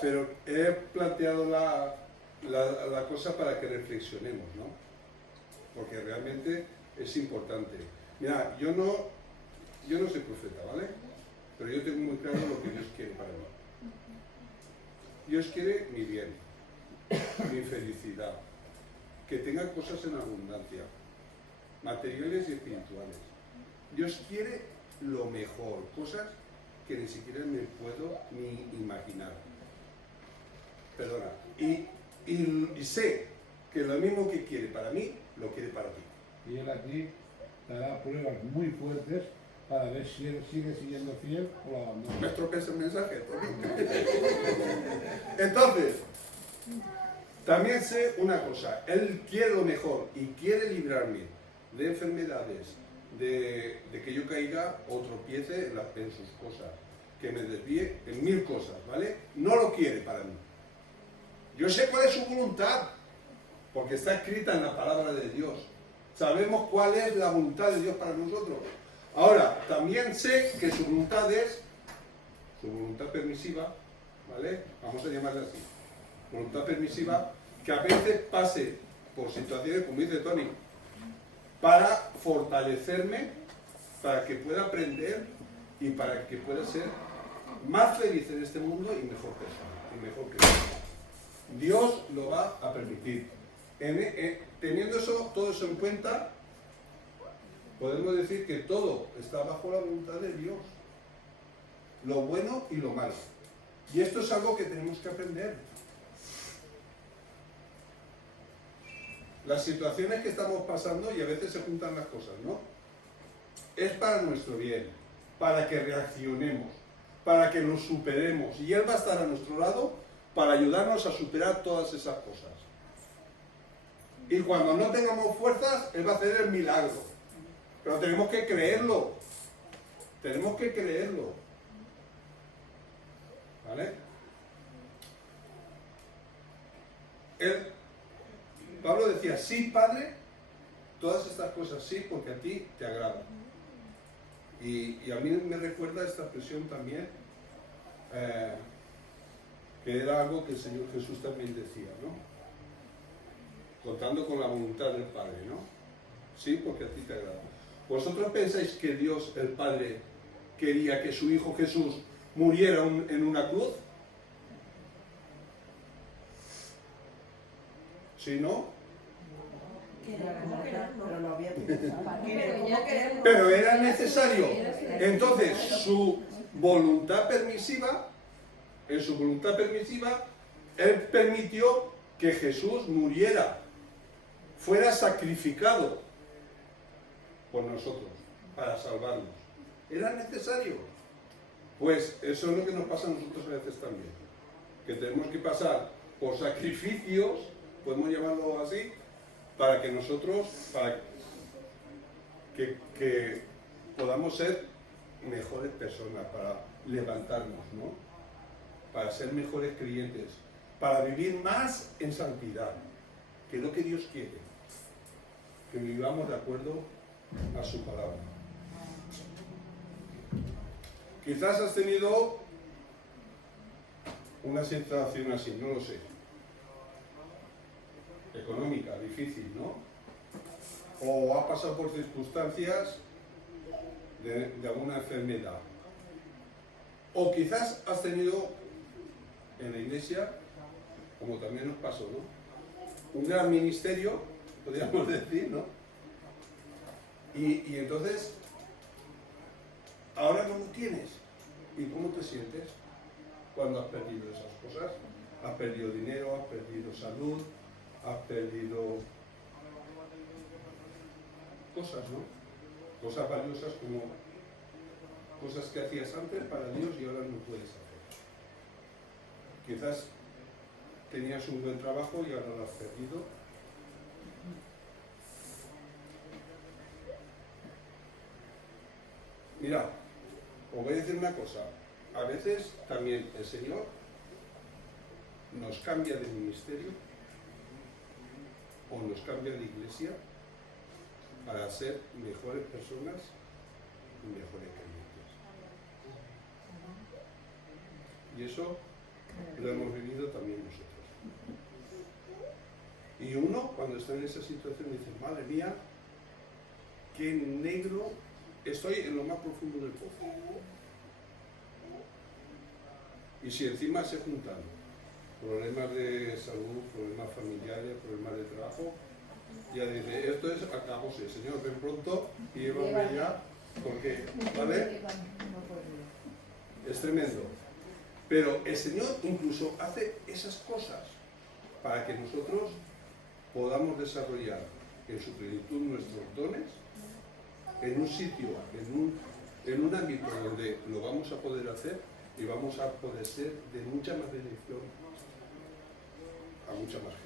pero he planteado la cosa para que reflexionemos, ¿no? Porque realmente es importante. Mira, yo no soy profeta, ¿vale? Pero yo tengo muy claro lo que Dios quiere para mí. Dios quiere mi bien, mi felicidad, que tenga cosas en abundancia, materiales y espirituales. Dios quiere lo mejor, cosas que ni siquiera me puedo ni imaginar. Perdona. Y sé que lo mismo que quiere para mí, lo quiere para ti. Y Él aquí dará pruebas muy fuertes para ver si Él sigue siendo fiel o lo abandona. Me estropeas el mensaje, Tony. Entonces, también sé una cosa, Él quiere lo mejor y quiere librarme de enfermedades, de que yo caiga o tropiece en sus cosas, que me desvíe en 1000 cosas, ¿vale? No lo quiere para mí. Yo sé cuál es su voluntad, porque está escrita en la palabra de Dios. Sabemos cuál es la voluntad de Dios para nosotros. Ahora, también sé que su voluntad es su voluntad permisiva, ¿vale? Vamos a llamarla así. Voluntad permisiva, que a veces pase por situaciones, como dice Tony, para fortalecerme, para que pueda aprender y para que pueda ser más feliz en este mundo y mejor persona, y mejor cristiano. Dios lo va a permitir. Teniendo todo eso en cuenta, podemos decir que todo está bajo la voluntad de Dios. Lo bueno y lo malo. Y esto es algo que tenemos que aprender. Las situaciones que estamos pasando, y a veces se juntan las cosas, ¿no? Es para nuestro bien, para que reaccionemos, para que lo superemos. Y Él va a estar a nuestro lado para ayudarnos a superar todas esas cosas. Y cuando no tengamos fuerzas, Él va a hacer el milagro. Pero tenemos que creerlo. Tenemos que creerlo. ¿Vale? Pablo decía, sí, Padre, todas estas cosas sí, porque a ti te agradan. Y a mí me recuerda esta expresión también, que era algo que el Señor Jesús también decía, ¿no? Contando con la voluntad del Padre, ¿no? Sí, porque a ti te agrada. ¿Vosotros pensáis que Dios, el Padre, quería que su Hijo Jesús muriera en una cruz? ¿Sí, no? ¿Cómo quererlo? Pero no había pensado. ¿Cómo quererlo? Pero era necesario. Entonces, su voluntad permisiva, en su voluntad permisiva, Él permitió que Jesús muriera, fuera sacrificado por nosotros, para salvarnos. Era necesario. Pues eso es lo que nos pasa a nosotros a veces también. Que tenemos que pasar por sacrificios, podemos llamarlo así, para que nosotros, para que podamos ser mejores personas, para levantarnos, ¿no? Para ser mejores creyentes, para vivir más en santidad, que es lo que Dios quiere, que vivamos de acuerdo a su palabra. Quizás has tenido una situación así, no lo sé, económica, difícil, ¿no? O ha pasado por circunstancias de alguna enfermedad. O quizás has tenido en la iglesia, como también nos pasó, ¿no? Un gran ministerio, podríamos decir, ¿no? Y entonces, ahora no lo tienes. ¿Y cómo te sientes cuando has perdido esas cosas? Has perdido dinero, has perdido salud, has perdido cosas, ¿no? Cosas valiosas como cosas que hacías antes para Dios y ahora no puedes hacer. Quizás tenías un buen trabajo y ahora lo has perdido. Mira, os voy a decir una cosa. A veces también el Señor nos cambia de ministerio o nos cambia de iglesia para ser mejores personas y mejores creyentes. Y eso lo hemos vivido también nosotros. Y uno, cuando está en esa situación, dice, madre mía, qué negro, estoy en lo más profundo del pozo. Y si encima se juntan problemas de salud, problemas familiares, problemas de trabajo, ya dice, esto es acabose, Señor, ven pronto y llévame ya, porque, ¿vale? Es tremendo. Pero el Señor incluso hace esas cosas para que nosotros podamos desarrollar en su plenitud nuestros dones en un sitio, en un ámbito donde lo vamos a poder hacer y vamos a poder ser de mucha más bendición a mucha más gente.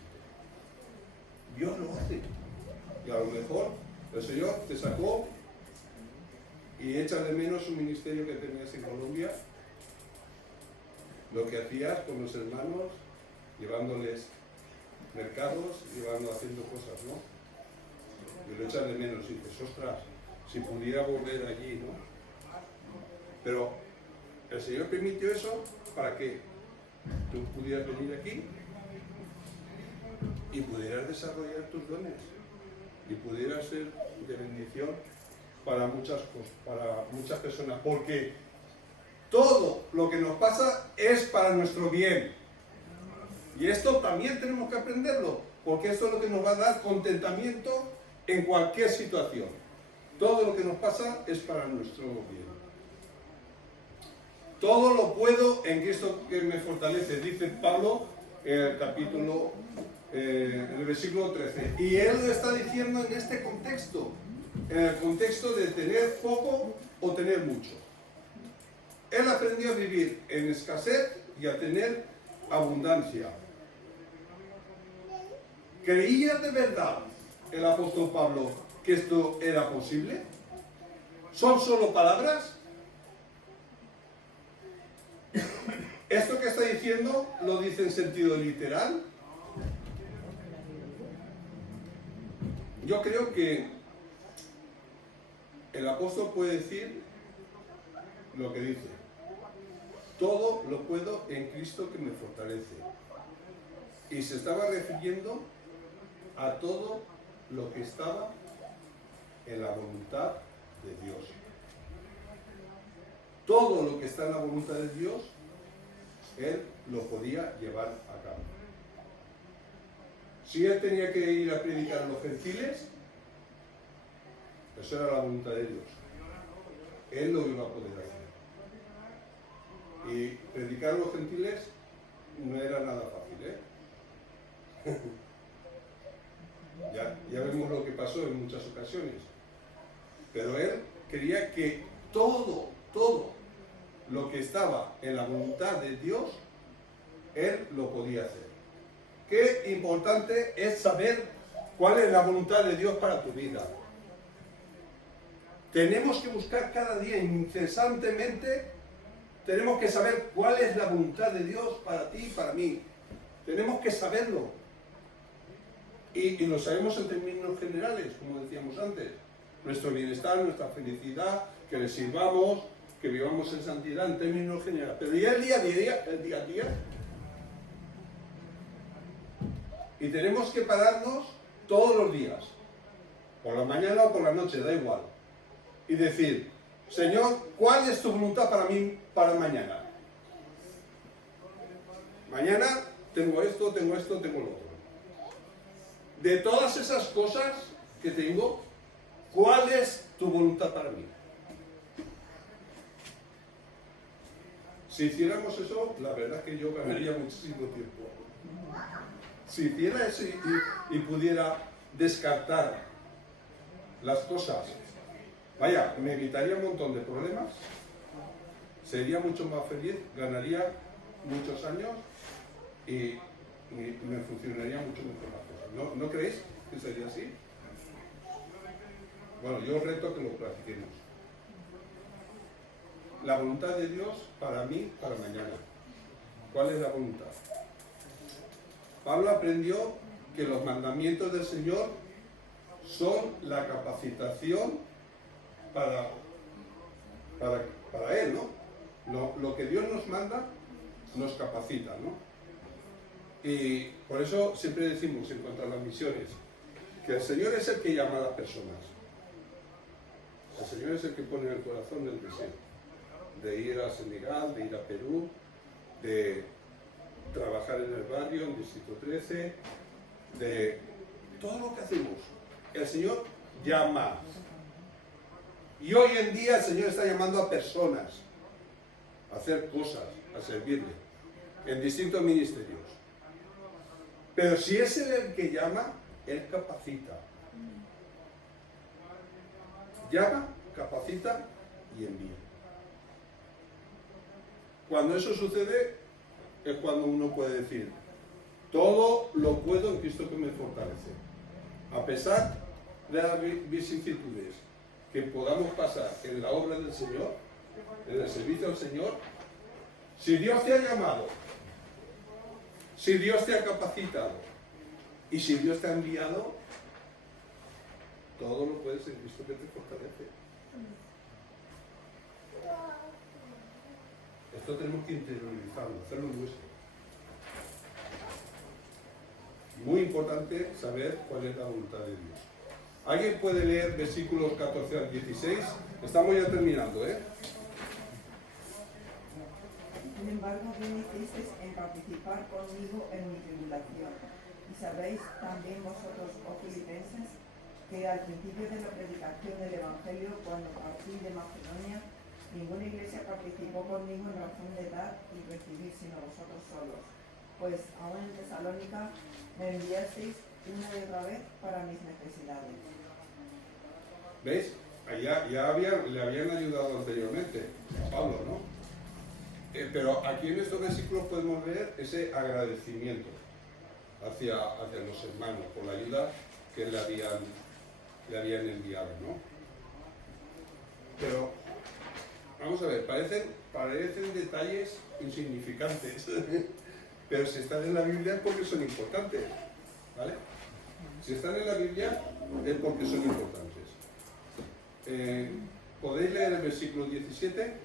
Dios lo hace. Y a lo mejor el Señor te sacó y echa de menos un ministerio que tenías en Colombia, lo que hacías con los hermanos, llevándoles mercados, haciendo cosas, ¿no? Y lo echas de menos y dices, ostras, si pudiera volver allí, ¿no? Pero el Señor permitió eso para que tú pudieras venir aquí y pudieras desarrollar tus dones y pudieras ser de bendición para muchas cosas, para muchas personas, porque todo lo que nos pasa es para nuestro bien. Y esto también tenemos que aprenderlo, porque esto es lo que nos va a dar contentamiento en cualquier situación. Todo lo que nos pasa es para nuestro bien. Todo lo puedo en Cristo que me fortalece, dice Pablo en el capítulo, en el versículo 13. Y él lo está diciendo en este contexto, en el contexto de tener poco o tener mucho. Él aprendió a vivir en escasez y a tener abundancia. ¿Creía de verdad el apóstol Pablo que esto era posible? ¿Son solo palabras? ¿Esto que está diciendo lo dice en sentido literal? Yo creo que el apóstol puede decir lo que dice. todo lo puedo en Cristo que me fortalece. Y se estaba refiriendo a todo lo que estaba en la voluntad de Dios. Todo lo que está en la voluntad de Dios, él lo podía llevar a cabo. Si él tenía que ir a predicar a los gentiles, eso era la voluntad de Dios. Él lo iba a poder hacer. Y predicar a los gentiles no era nada fácil, ¿eh? Ya vemos lo que pasó en muchas ocasiones. Pero él quería que todo lo que estaba en la voluntad de Dios, él lo podía hacer. Qué importante es saber cuál es la voluntad de Dios para tu vida. Tenemos que buscar cada día incesantemente, tenemos que saber cuál es la voluntad de Dios para ti y para mí. Tenemos que saberlo. Y lo sabemos en términos generales, como decíamos antes. Nuestro bienestar, nuestra felicidad, que le sirvamos, que vivamos en santidad en términos generales. Pero ya el día a día. Y tenemos que pararnos todos los días, por la mañana o por la noche, da igual. Y decir, Señor, ¿cuál es tu voluntad para mí, para mañana? Mañana tengo esto, tengo lo otro. De todas esas cosas que tengo, ¿cuál es tu voluntad para mí? Si hiciéramos eso, la verdad es que yo ganaría muchísimo tiempo. Si hiciera eso y pudiera descartar las cosas, vaya, me evitaría un montón de problemas, sería mucho más feliz, ganaría muchos años y me funcionaría mucho mejor las cosas. ¿No creéis que sería así? Bueno, yo os reto que lo practiquemos. La voluntad de Dios para mí, para mañana. ¿Cuál es la voluntad? Pablo aprendió que los mandamientos del Señor son la capacitación para Él, ¿no? Lo que Dios nos manda nos capacita, ¿no? Y por eso siempre decimos en cuanto a las misiones, que el Señor es el que llama a las personas. El Señor es el que pone en el corazón el deseo de ir a Senegal, de ir a Perú, de trabajar en el barrio, en Distrito 13, de todo lo que hacemos. El Señor llama. Y hoy en día el Señor está llamando a personas a hacer cosas, a servirle, en distintos ministerios. Pero si es Él el que llama, Él capacita. Llama, capacita y envía. Cuando eso sucede, es cuando uno puede decir, todo lo puedo en Cristo que me fortalece. A pesar de las vicisitudes que podamos pasar en la obra del Señor, en el servicio del Señor, si Dios te ha llamado, si Dios te ha capacitado y si Dios te ha enviado, todo lo puedes en Cristo que te fortalece. Esto tenemos que interiorizarlo, hacerlo nuestro. Muy importante saber cuál es la voluntad de Dios. ¿Alguien puede leer versículos 14 al 16? Estamos ya terminando, ¿eh? Sin embargo, bien hicisteis en participar conmigo en mi tribulación. Y sabéis también vosotros, oh filipenses, que al principio de la predicación del Evangelio, cuando partí de Macedonia, ninguna iglesia participó conmigo en razón de dar y recibir, sino vosotros solos. Pues aún en Tesalónica me enviasteis una y otra vez para mis necesidades. ¿Veis? Allá le habían ayudado anteriormente a Pablo, ¿no? Pero aquí en estos versículos podemos ver ese agradecimiento hacia los hermanos por la ayuda que le habían enviado, ¿no? Pero vamos a ver, parecen detalles insignificantes, pero si están en la Biblia es porque son importantes, ¿vale? Si están en la Biblia es porque son importantes. ¿Podéis leer el versículo 17?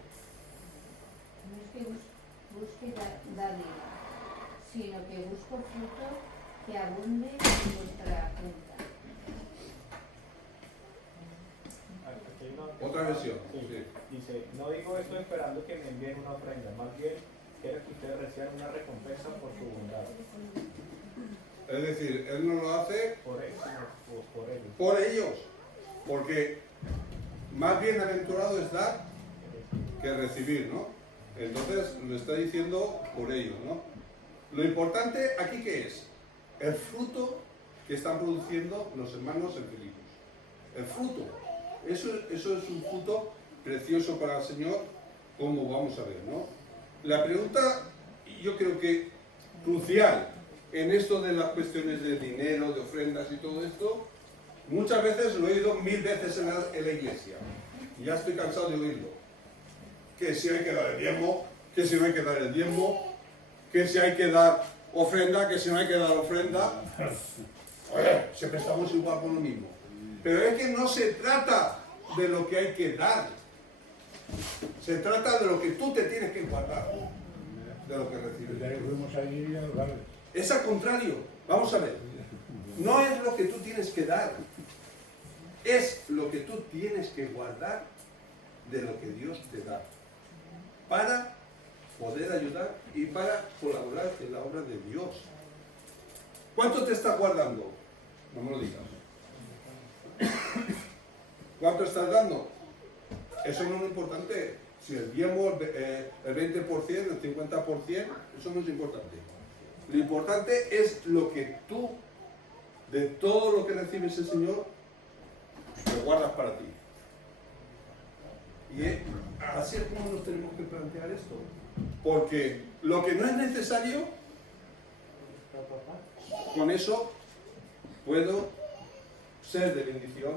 busque dádiva, sino que busco fruto que abunde en vuestra junta. Aquí hay una- Otra versión. Sí. Sí. Dice, no digo esto esperando que me envíen una ofrenda, más bien quiero que ustedes reciban una recompensa por su bondad. Es decir, él no lo hace Por eso, no, por ellos. por ellos, porque más bienaventurado es dar que recibir, ¿no? Entonces lo está diciendo por ellos, ¿no? Lo importante aquí, ¿qué es? El fruto que están produciendo los hermanos en Filipos. El fruto. Eso es un fruto precioso para el Señor, como vamos a ver, ¿no? La pregunta, yo creo que crucial en esto de las cuestiones de dinero, de ofrendas y todo esto, muchas veces lo he oído 1000 veces en la iglesia. Y ya estoy cansado de oírlo. Que si hay que dar el diezmo, que si no hay que dar el diezmo, que si hay que dar ofrenda, que si no hay que dar ofrenda. Oye, siempre estamos igual con lo mismo. Pero es que no se trata de lo que hay que dar. Se trata de lo que tú te tienes que guardar. De lo que recibes. Ya que fuimos allí, ya lo sabes. Es al contrario. Vamos a ver. No es lo que tú tienes que dar. Es lo que tú tienes que guardar de lo que Dios te da. Para poder ayudar y para colaborar en la obra de Dios. ¿Cuánto te estás guardando? No me lo digas. ¿Cuánto estás dando? Eso no es lo importante. Si el diezmo, el 20%, el 50%, eso no es importante. Lo importante es lo que tú, de todo lo que recibes el Señor, lo guardas para ti. Y así es como nos tenemos que plantear esto. Porque lo que no es necesario, con eso puedo ser de bendición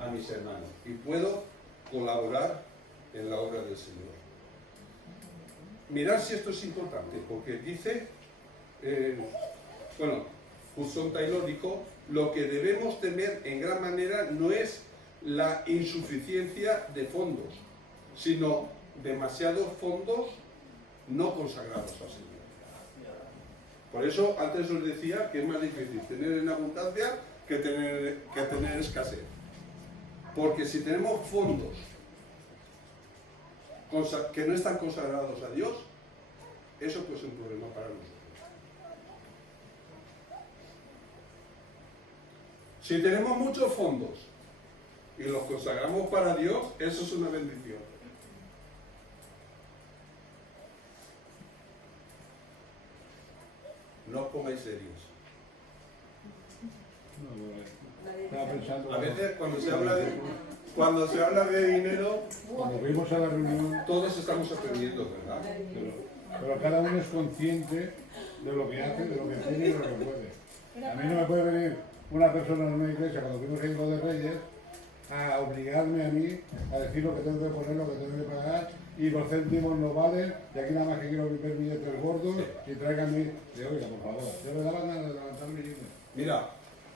a mis hermanos y puedo colaborar en la obra del Señor. Mirad si esto es importante, porque dice, Hudson Taylor dijo, lo que debemos temer en gran manera no es la insuficiencia de fondos, sino demasiados fondos no consagrados al Señor. Por eso antes os decía que es más difícil tener en abundancia que tener escasez. Porque si tenemos fondos que no están consagrados a Dios, eso pues es un problema para nosotros. Si tenemos muchos fondos y los consagramos para Dios, eso es una bendición. No os pongáis serios. Estaba pensando. A veces cuando se habla de dinero, Cuando fuimos a la reunión, todos estamos aprendiendo, ¿verdad? pero cada uno es consciente de lo que hace, de lo que tiene y de lo que puede. A mí no me puede venir una persona en una iglesia cuando fuimos a Hijo de Reyes a obligarme a mí a decir lo que tengo que poner, lo que tengo que pagar, y los céntimos no valen, y aquí nada más que quiero ver billetes gordos y tráiganme de oiga, por favor. Yo me daba ganas de levantarme y irme. Mira,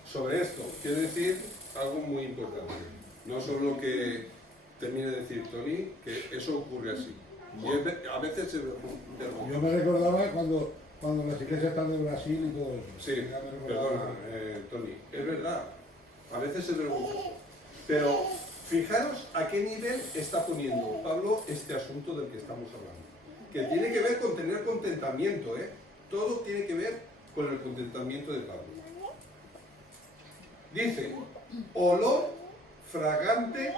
sobre esto, quiero decir algo muy importante. No solo que termine de decir Tony, que eso ocurre así. Y a veces se derrumba. Yo me recordaba cuando las iglesias están de Brasil y todo eso. Sí, Ya me recordaba. perdona, Tony. Es verdad, a veces se derrumba. Pero fijaros a qué nivel está poniendo Pablo este asunto del que estamos hablando. Que tiene que ver con tener contentamiento, ¿eh? Todo tiene que ver con el contentamiento de Pablo. Dice, olor fragante,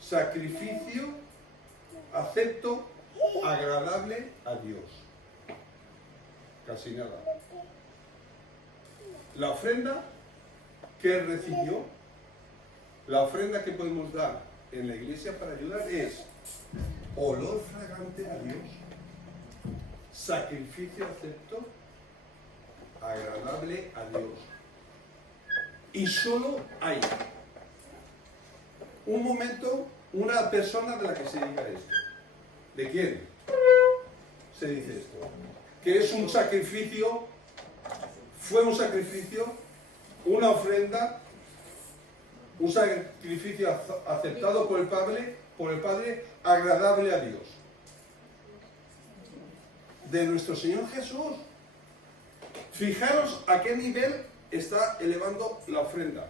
sacrificio, acepto, agradable a Dios. Casi nada. La ofrenda que él recibió, la ofrenda que podemos dar en la iglesia para ayudar es olor fragante a Dios, sacrificio acepto, agradable a Dios. Y solo hay un momento, una persona de la que se diga esto. ¿De quién se dice esto? Que es un sacrificio, fue un sacrificio, una ofrenda, un sacrificio aceptado por el Padre, agradable a Dios. de nuestro Señor Jesús. Fijaros a qué nivel está elevando la ofrenda.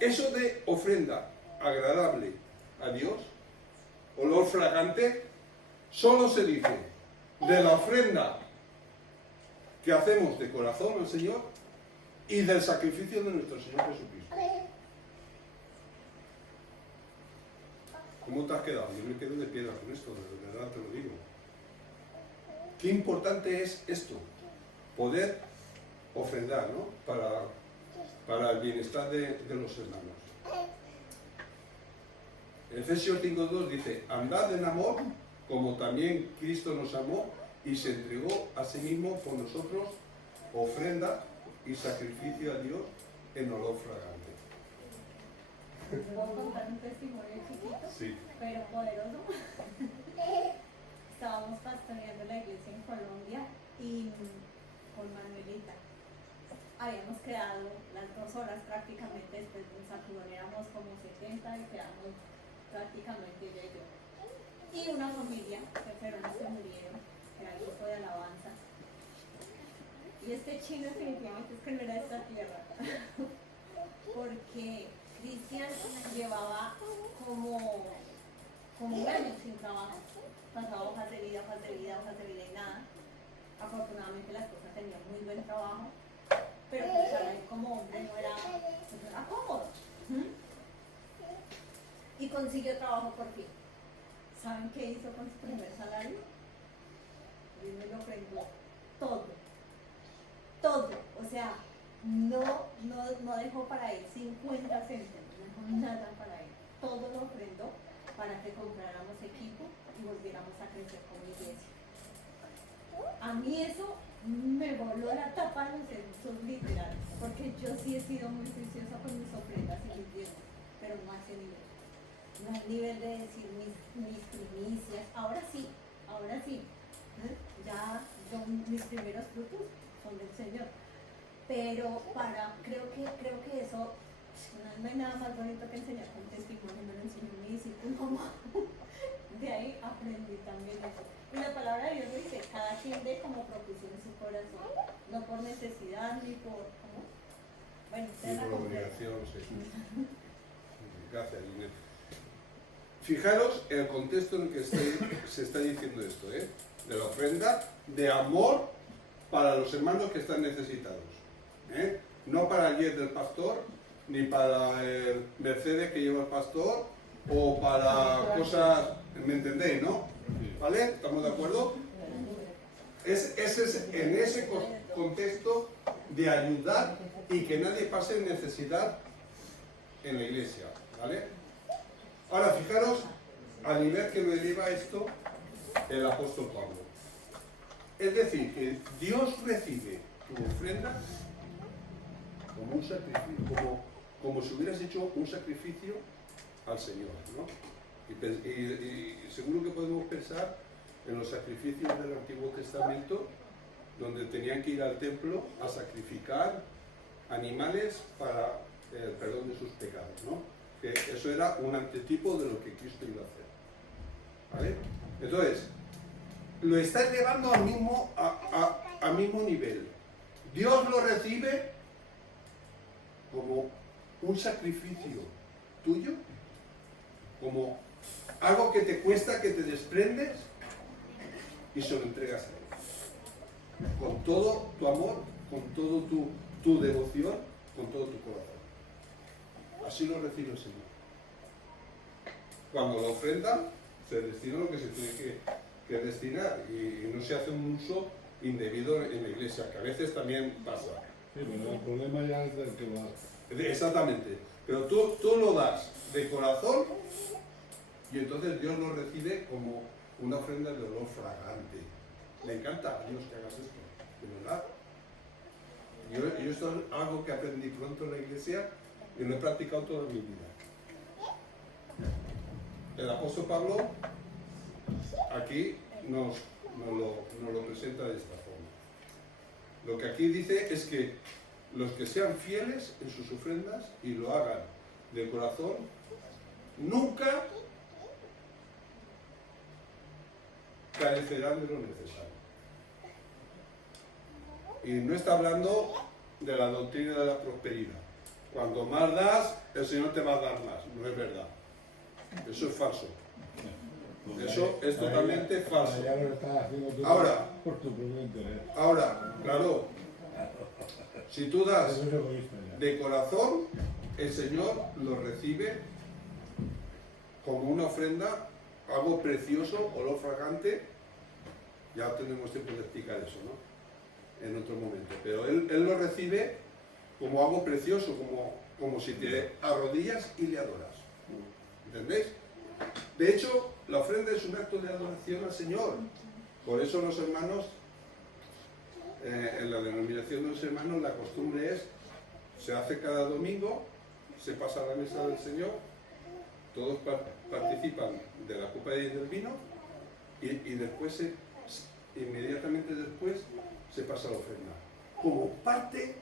Eso de ofrenda agradable a Dios, olor fragante, solo se dice de la ofrenda que hacemos de corazón al Señor y del sacrificio de nuestro Señor Jesucristo. ¿Cómo te has quedado? Yo me quedo de piedra con esto, de verdad te lo digo. Qué importante es esto, poder ofrendar, ¿no? Para el bienestar de los hermanos. Efesios 5:2 dice, andad en amor, como también Cristo nos amó y se entregó a sí mismo por nosotros, ofrenda y sacrificio a Dios en olor fragante. ¿Puedo contar un testimonio chiquito? Sí. Pero poderoso? Estábamos pastoreando la iglesia en Colombia y con Manuelita habíamos quedado las 2 horas prácticamente después de un sacudón, éramos como 70 y quedamos prácticamente ella y yo. Y una familia que fueron los que murieron, que era el grupo de alabanza. Y este chino definitivamente es que no era de esta tierra, porque Cristian llevaba como un año sin trabajo, pasaba hojas de vida y nada. Afortunadamente la esposa tenía muy buen trabajo, pero pues para él como hombre no era cómodo. Y consiguió trabajo por fin. ¿Saben qué hizo con su primer salario? Dios me lo ofrendó todo. O sea, no dejó para él 50 centavos, no dejó nada para él. Todo lo ofrendó para que compráramos equipo y volviéramos a crecer como iglesia. A mí eso me voló la tapa de los sesos literal, porque yo sí he sido muy juiciosa con mis ofrendas y mis diezmos, pero no a ese nivel. No al nivel de decir mis primicias. Ahora sí. Ya mis primeros frutos son del Señor. Pero creo que eso, no hay nada más bonito que enseñar con testimonio, me lo enseñó mi discípulo. De ahí aprendí también eso. Y la palabra de Dios dice, cada quien dé como propuso en su corazón, no por necesidad ni por, ¿cómo? Bueno, Y por obligación, sí. Gracias, Inés. Fijaros en el contexto en el que se está diciendo esto, ¿eh? De la ofrenda de amor para los hermanos que están necesitados, ¿eh? No para el jet del pastor, ni para el Mercedes que lleva el pastor, o para cosas, ¿me entendéis, no? ¿Vale? ¿Estamos de acuerdo? Ese es en ese contexto de ayudar y que nadie pase necesidad en la iglesia, ¿vale? Ahora, fijaros al nivel que lo eleva esto el apóstol Pablo. Es decir, que Dios recibe tu ofrenda como un sacrificio, como si hubieras hecho un sacrificio al Señor, ¿no? Y seguro que podemos pensar en los sacrificios del Antiguo Testamento, donde tenían que ir al templo a sacrificar animales para el perdón de sus pecados, ¿no? Que eso era un antetipo de lo que Cristo iba a hacer, ¿vale? Entonces, lo está elevando al mismo nivel. Dios lo recibe como un sacrificio tuyo, como algo que te cuesta, que te desprendes y se lo entregas a Él. Con todo tu amor, con todo tu devoción, con todo tu corazón. Así lo recibe el Señor. Cuando la ofrenda se destina lo que se tiene que destinar y no se hace un uso indebido en la iglesia, que a veces también pasa. Sí, pero el problema ya es del que lo hace. Exactamente. Pero tú lo das de corazón y entonces Dios lo recibe como una ofrenda de olor fragante. Le encanta a Dios que hagas esto, de verdad. Yo esto es algo que aprendí pronto en la iglesia y lo he practicado toda mi vida. El apóstol Pablo aquí nos lo presenta de esta forma. Lo que aquí dice es que los que sean fieles en sus ofrendas y lo hagan de corazón, nunca carecerán de lo necesario. Y no está hablando de la doctrina de la prosperidad. Cuando más das, el Señor te va a dar más. No es verdad. Eso es falso. Eso es totalmente falso. Ya lo estás haciendo tú Ahora, por tu propio interés. Ahora, claro, si tú das Eso es egoísta ya. de corazón, el Señor lo recibe como una ofrenda, algo precioso, olor fragante. Ya tenemos tiempo de explicar eso, ¿no? En otro momento. Pero Él lo recibe como algo precioso, como si te arrodillas y le adoras. ¿Entendéis? De hecho, la ofrenda es un acto de adoración al Señor. Por eso los hermanos, en la denominación de los hermanos, la costumbre es, se hace cada domingo, se pasa a la mesa del Señor, todos participan de la copa y del vino, y después, inmediatamente después, se pasa a la ofrenda. Como parte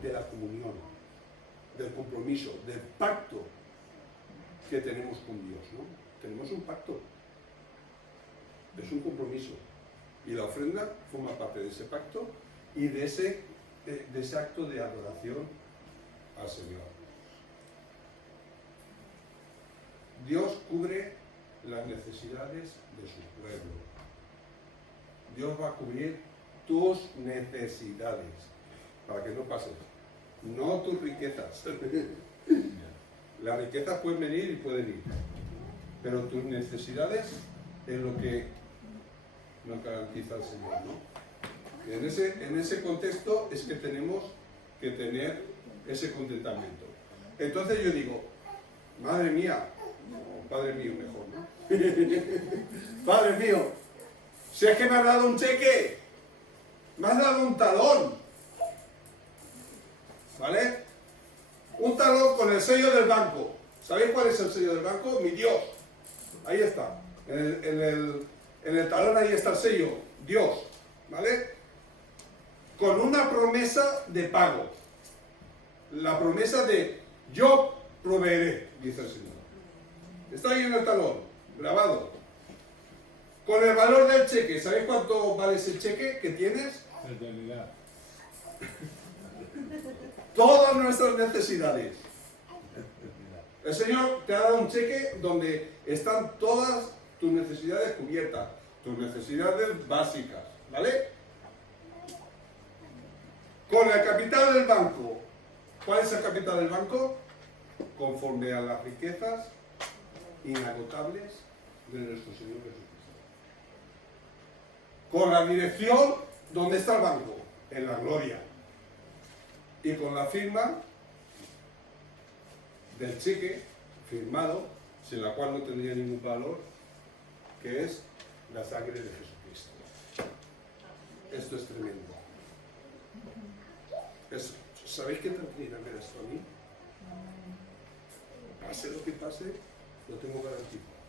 de la comunión, del compromiso, del pacto que tenemos con Dios, ¿no? Tenemos un pacto, es un compromiso, y la ofrenda forma parte de ese pacto y de ese acto de adoración al Señor. Dios cubre las necesidades de su pueblo. Dios va a cubrir tus necesidades, para que no pases, no tus riquezas. Las riquezas pueden venir y pueden ir, pero tus necesidades es lo que nos garantiza el Señor, ¿no? En ese contexto es que tenemos que tener ese contentamiento. Entonces yo digo, madre mía, o padre mío mejor, ¿no? Padre mío, si es que me has dado un cheque, me has dado un talón, ¿vale? Un talón con el sello del banco. ¿Sabéis cuál es el sello del banco? Mi Dios. Ahí está. En el talón ahí está el sello. Dios. ¿Vale? Con una promesa de pago. La promesa de yo proveeré, dice el Señor. Está ahí en el talón, grabado. Con el valor del cheque. ¿Sabéis cuánto vale ese cheque que tienes? Eternidad. Todas nuestras necesidades. El Señor te ha dado un cheque donde están todas tus necesidades cubiertas, tus necesidades básicas, ¿vale? Con el capital del banco. ¿Cuál es el capital del banco? Conforme a las riquezas inagotables de nuestro Señor Jesucristo. Con la dirección, ¿dónde está el banco? En la gloria. Y con la firma del cheque firmado, sin la cual no tendría ningún valor, que es la sangre de Jesucristo. Esto es tremendo. ¿Sabéis qué tranquilidad me da esto a mí? Pase lo que pase, lo tengo garantizado.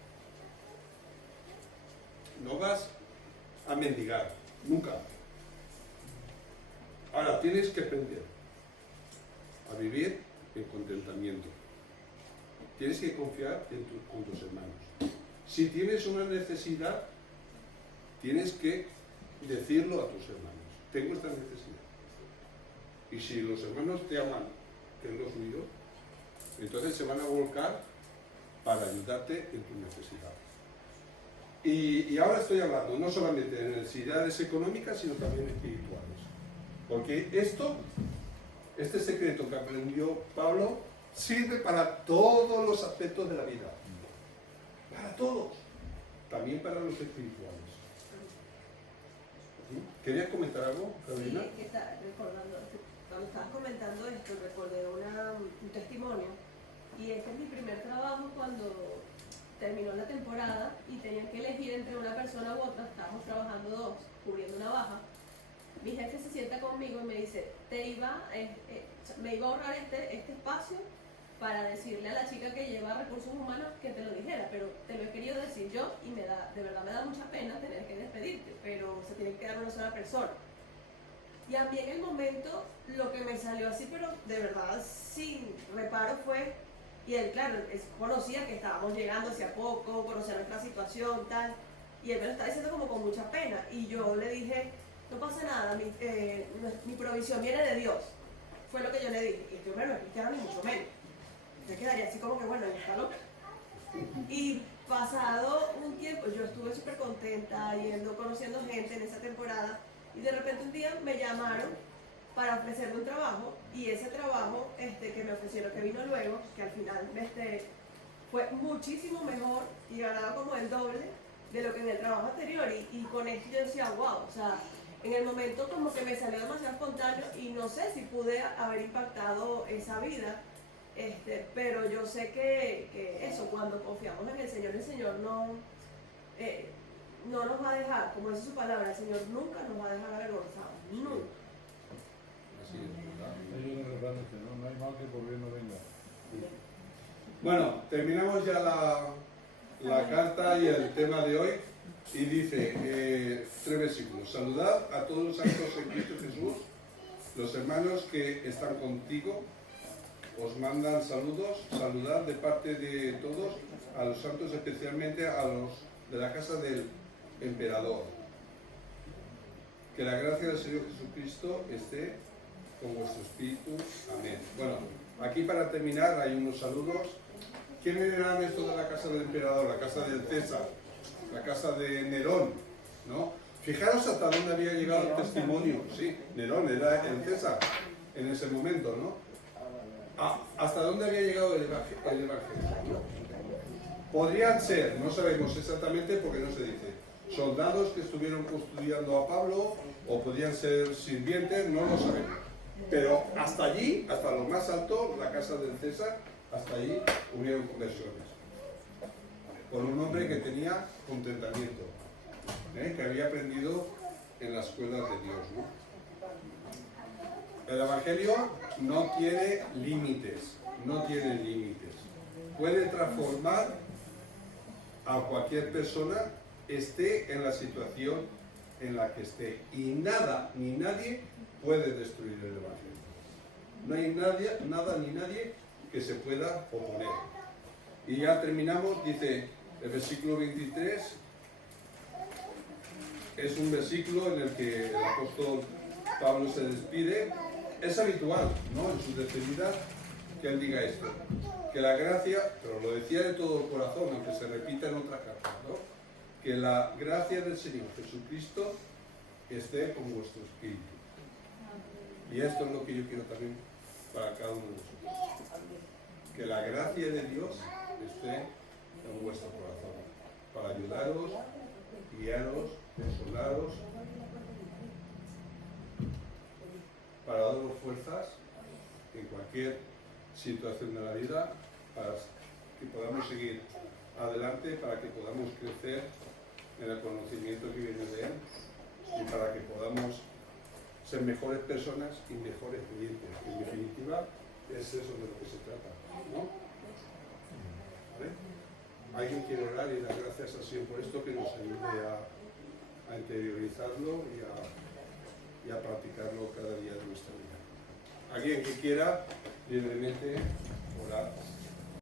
No vas a mendigar, nunca. Ahora tienes que aprender a vivir en contentamiento. Tienes que confiar con tus hermanos. Si tienes una necesidad, tienes que decirlo a tus hermanos. Tengo esta necesidad. Y si los hermanos te aman, que es lo suyo, entonces se van a volcar para ayudarte en tu necesidad. Y ahora estoy hablando no solamente de necesidades económicas, sino también espirituales. Porque este secreto que aprendió Pablo sirve para todos los aspectos de la vida. Para todos. También para los espirituales. ¿Sí? ¿Querías comentar algo, Carolina? Sí, que está recordando, cuando estabas comentando esto, recordé un testimonio. Y este es mi primer trabajo cuando terminó la temporada y tenían que elegir entre una persona u otra. Estábamos trabajando dos, cubriendo una baja. Mi jefe se sienta conmigo y me dice, me iba a ahorrar este espacio para decirle a la chica que lleva recursos humanos que te lo dijera, pero te lo he querido decir yo y de verdad me da mucha pena tener que despedirte, pero se tiene que dar una sola persona. Y a mí en el momento lo que me salió así, pero de verdad sin reparo fue, y él claro, conocía que estábamos llegando hacia poco, conocía nuestra situación, tal, Y él me lo está diciendo como con mucha pena. Y yo le dije, no pasa nada, mi provisión viene de Dios. Fue lo que yo le dije. Y este hombre no es cristiano ni mucho menos. Yo quedaría así como que, bueno, ya está loca. Y pasado un tiempo, yo estuve súper contenta yendo, conociendo gente en esa temporada. Y de repente un día me llamaron para ofrecerme un trabajo. Y ese trabajo que me ofrecieron, que vino luego, que al final fue muchísimo mejor y ganaba como el doble de lo que en el trabajo anterior. Y con esto yo decía, wow, o sea, en el momento como que me salió demasiado espontáneo y no sé si pude haber impactado esa vida, pero yo sé que eso, cuando confiamos en el Señor no nos va a dejar, como dice su palabra, el Señor nunca nos va a dejar avergonzados, nunca. Así es, ¿verdad? Hay un refrán que no hay mal que por bien no venga. Bueno, terminamos ya la carta y el tema de hoy. Y dice, 3 versículos. Saludad a todos los santos en Cristo Jesús. Los hermanos que están contigo os mandan saludos. Saludad de parte de todos a los santos, especialmente a los de la casa del emperador. Que la gracia del Señor Jesucristo esté con vuestro espíritu. Amén. Bueno, aquí para terminar hay unos saludos. ¿Quién era esto de la casa del emperador? La casa del César, la casa de Nerón, ¿no? Fijaros hasta dónde había llegado el testimonio. Sí, Nerón era el César en ese momento, ¿no? Hasta dónde había llegado el evangelio, ¿no? Podrían ser, no sabemos exactamente porque no se dice, soldados que estuvieron custodiando a Pablo, o podían ser sirvientes, no lo sabemos. Pero hasta allí, hasta lo más alto, la casa del César, hasta allí hubieron conversiones. Con un hombre que tenía contentamiento, que había aprendido en las escuelas de Dios, ¿no? El Evangelio no tiene límites, no tiene límites. Puede transformar a cualquier persona, esté en la situación en la que esté. Y nada ni nadie puede destruir el Evangelio. No hay nada ni nadie que se pueda oponer. Y ya terminamos, dice el versículo 23, es un versículo en el que el apóstol Pablo se despide. Es habitual, ¿no?, en su despedida, que él diga esto, que la gracia, pero lo decía de todo el corazón, aunque se repita en otras cartas, ¿no?, que la gracia del Señor Jesucristo esté con vuestro espíritu. Y esto es lo que yo quiero también para cada uno de vosotros. Que la gracia de Dios esté en vuestro corazón, para ayudaros, guiaros, consolaros, para daros fuerzas en cualquier situación de la vida, para que podamos seguir adelante, para que podamos crecer en el conocimiento que viene de Él y para que podamos ser mejores personas y mejores creyentes. En definitiva, es eso de lo que se trata, ¿no? ¿Vale? Alguien quiere orar y dar gracias al Señor por esto, que nos ayude a interiorizarlo y a practicarlo cada día de nuestra vida. Alguien que quiera libremente orar.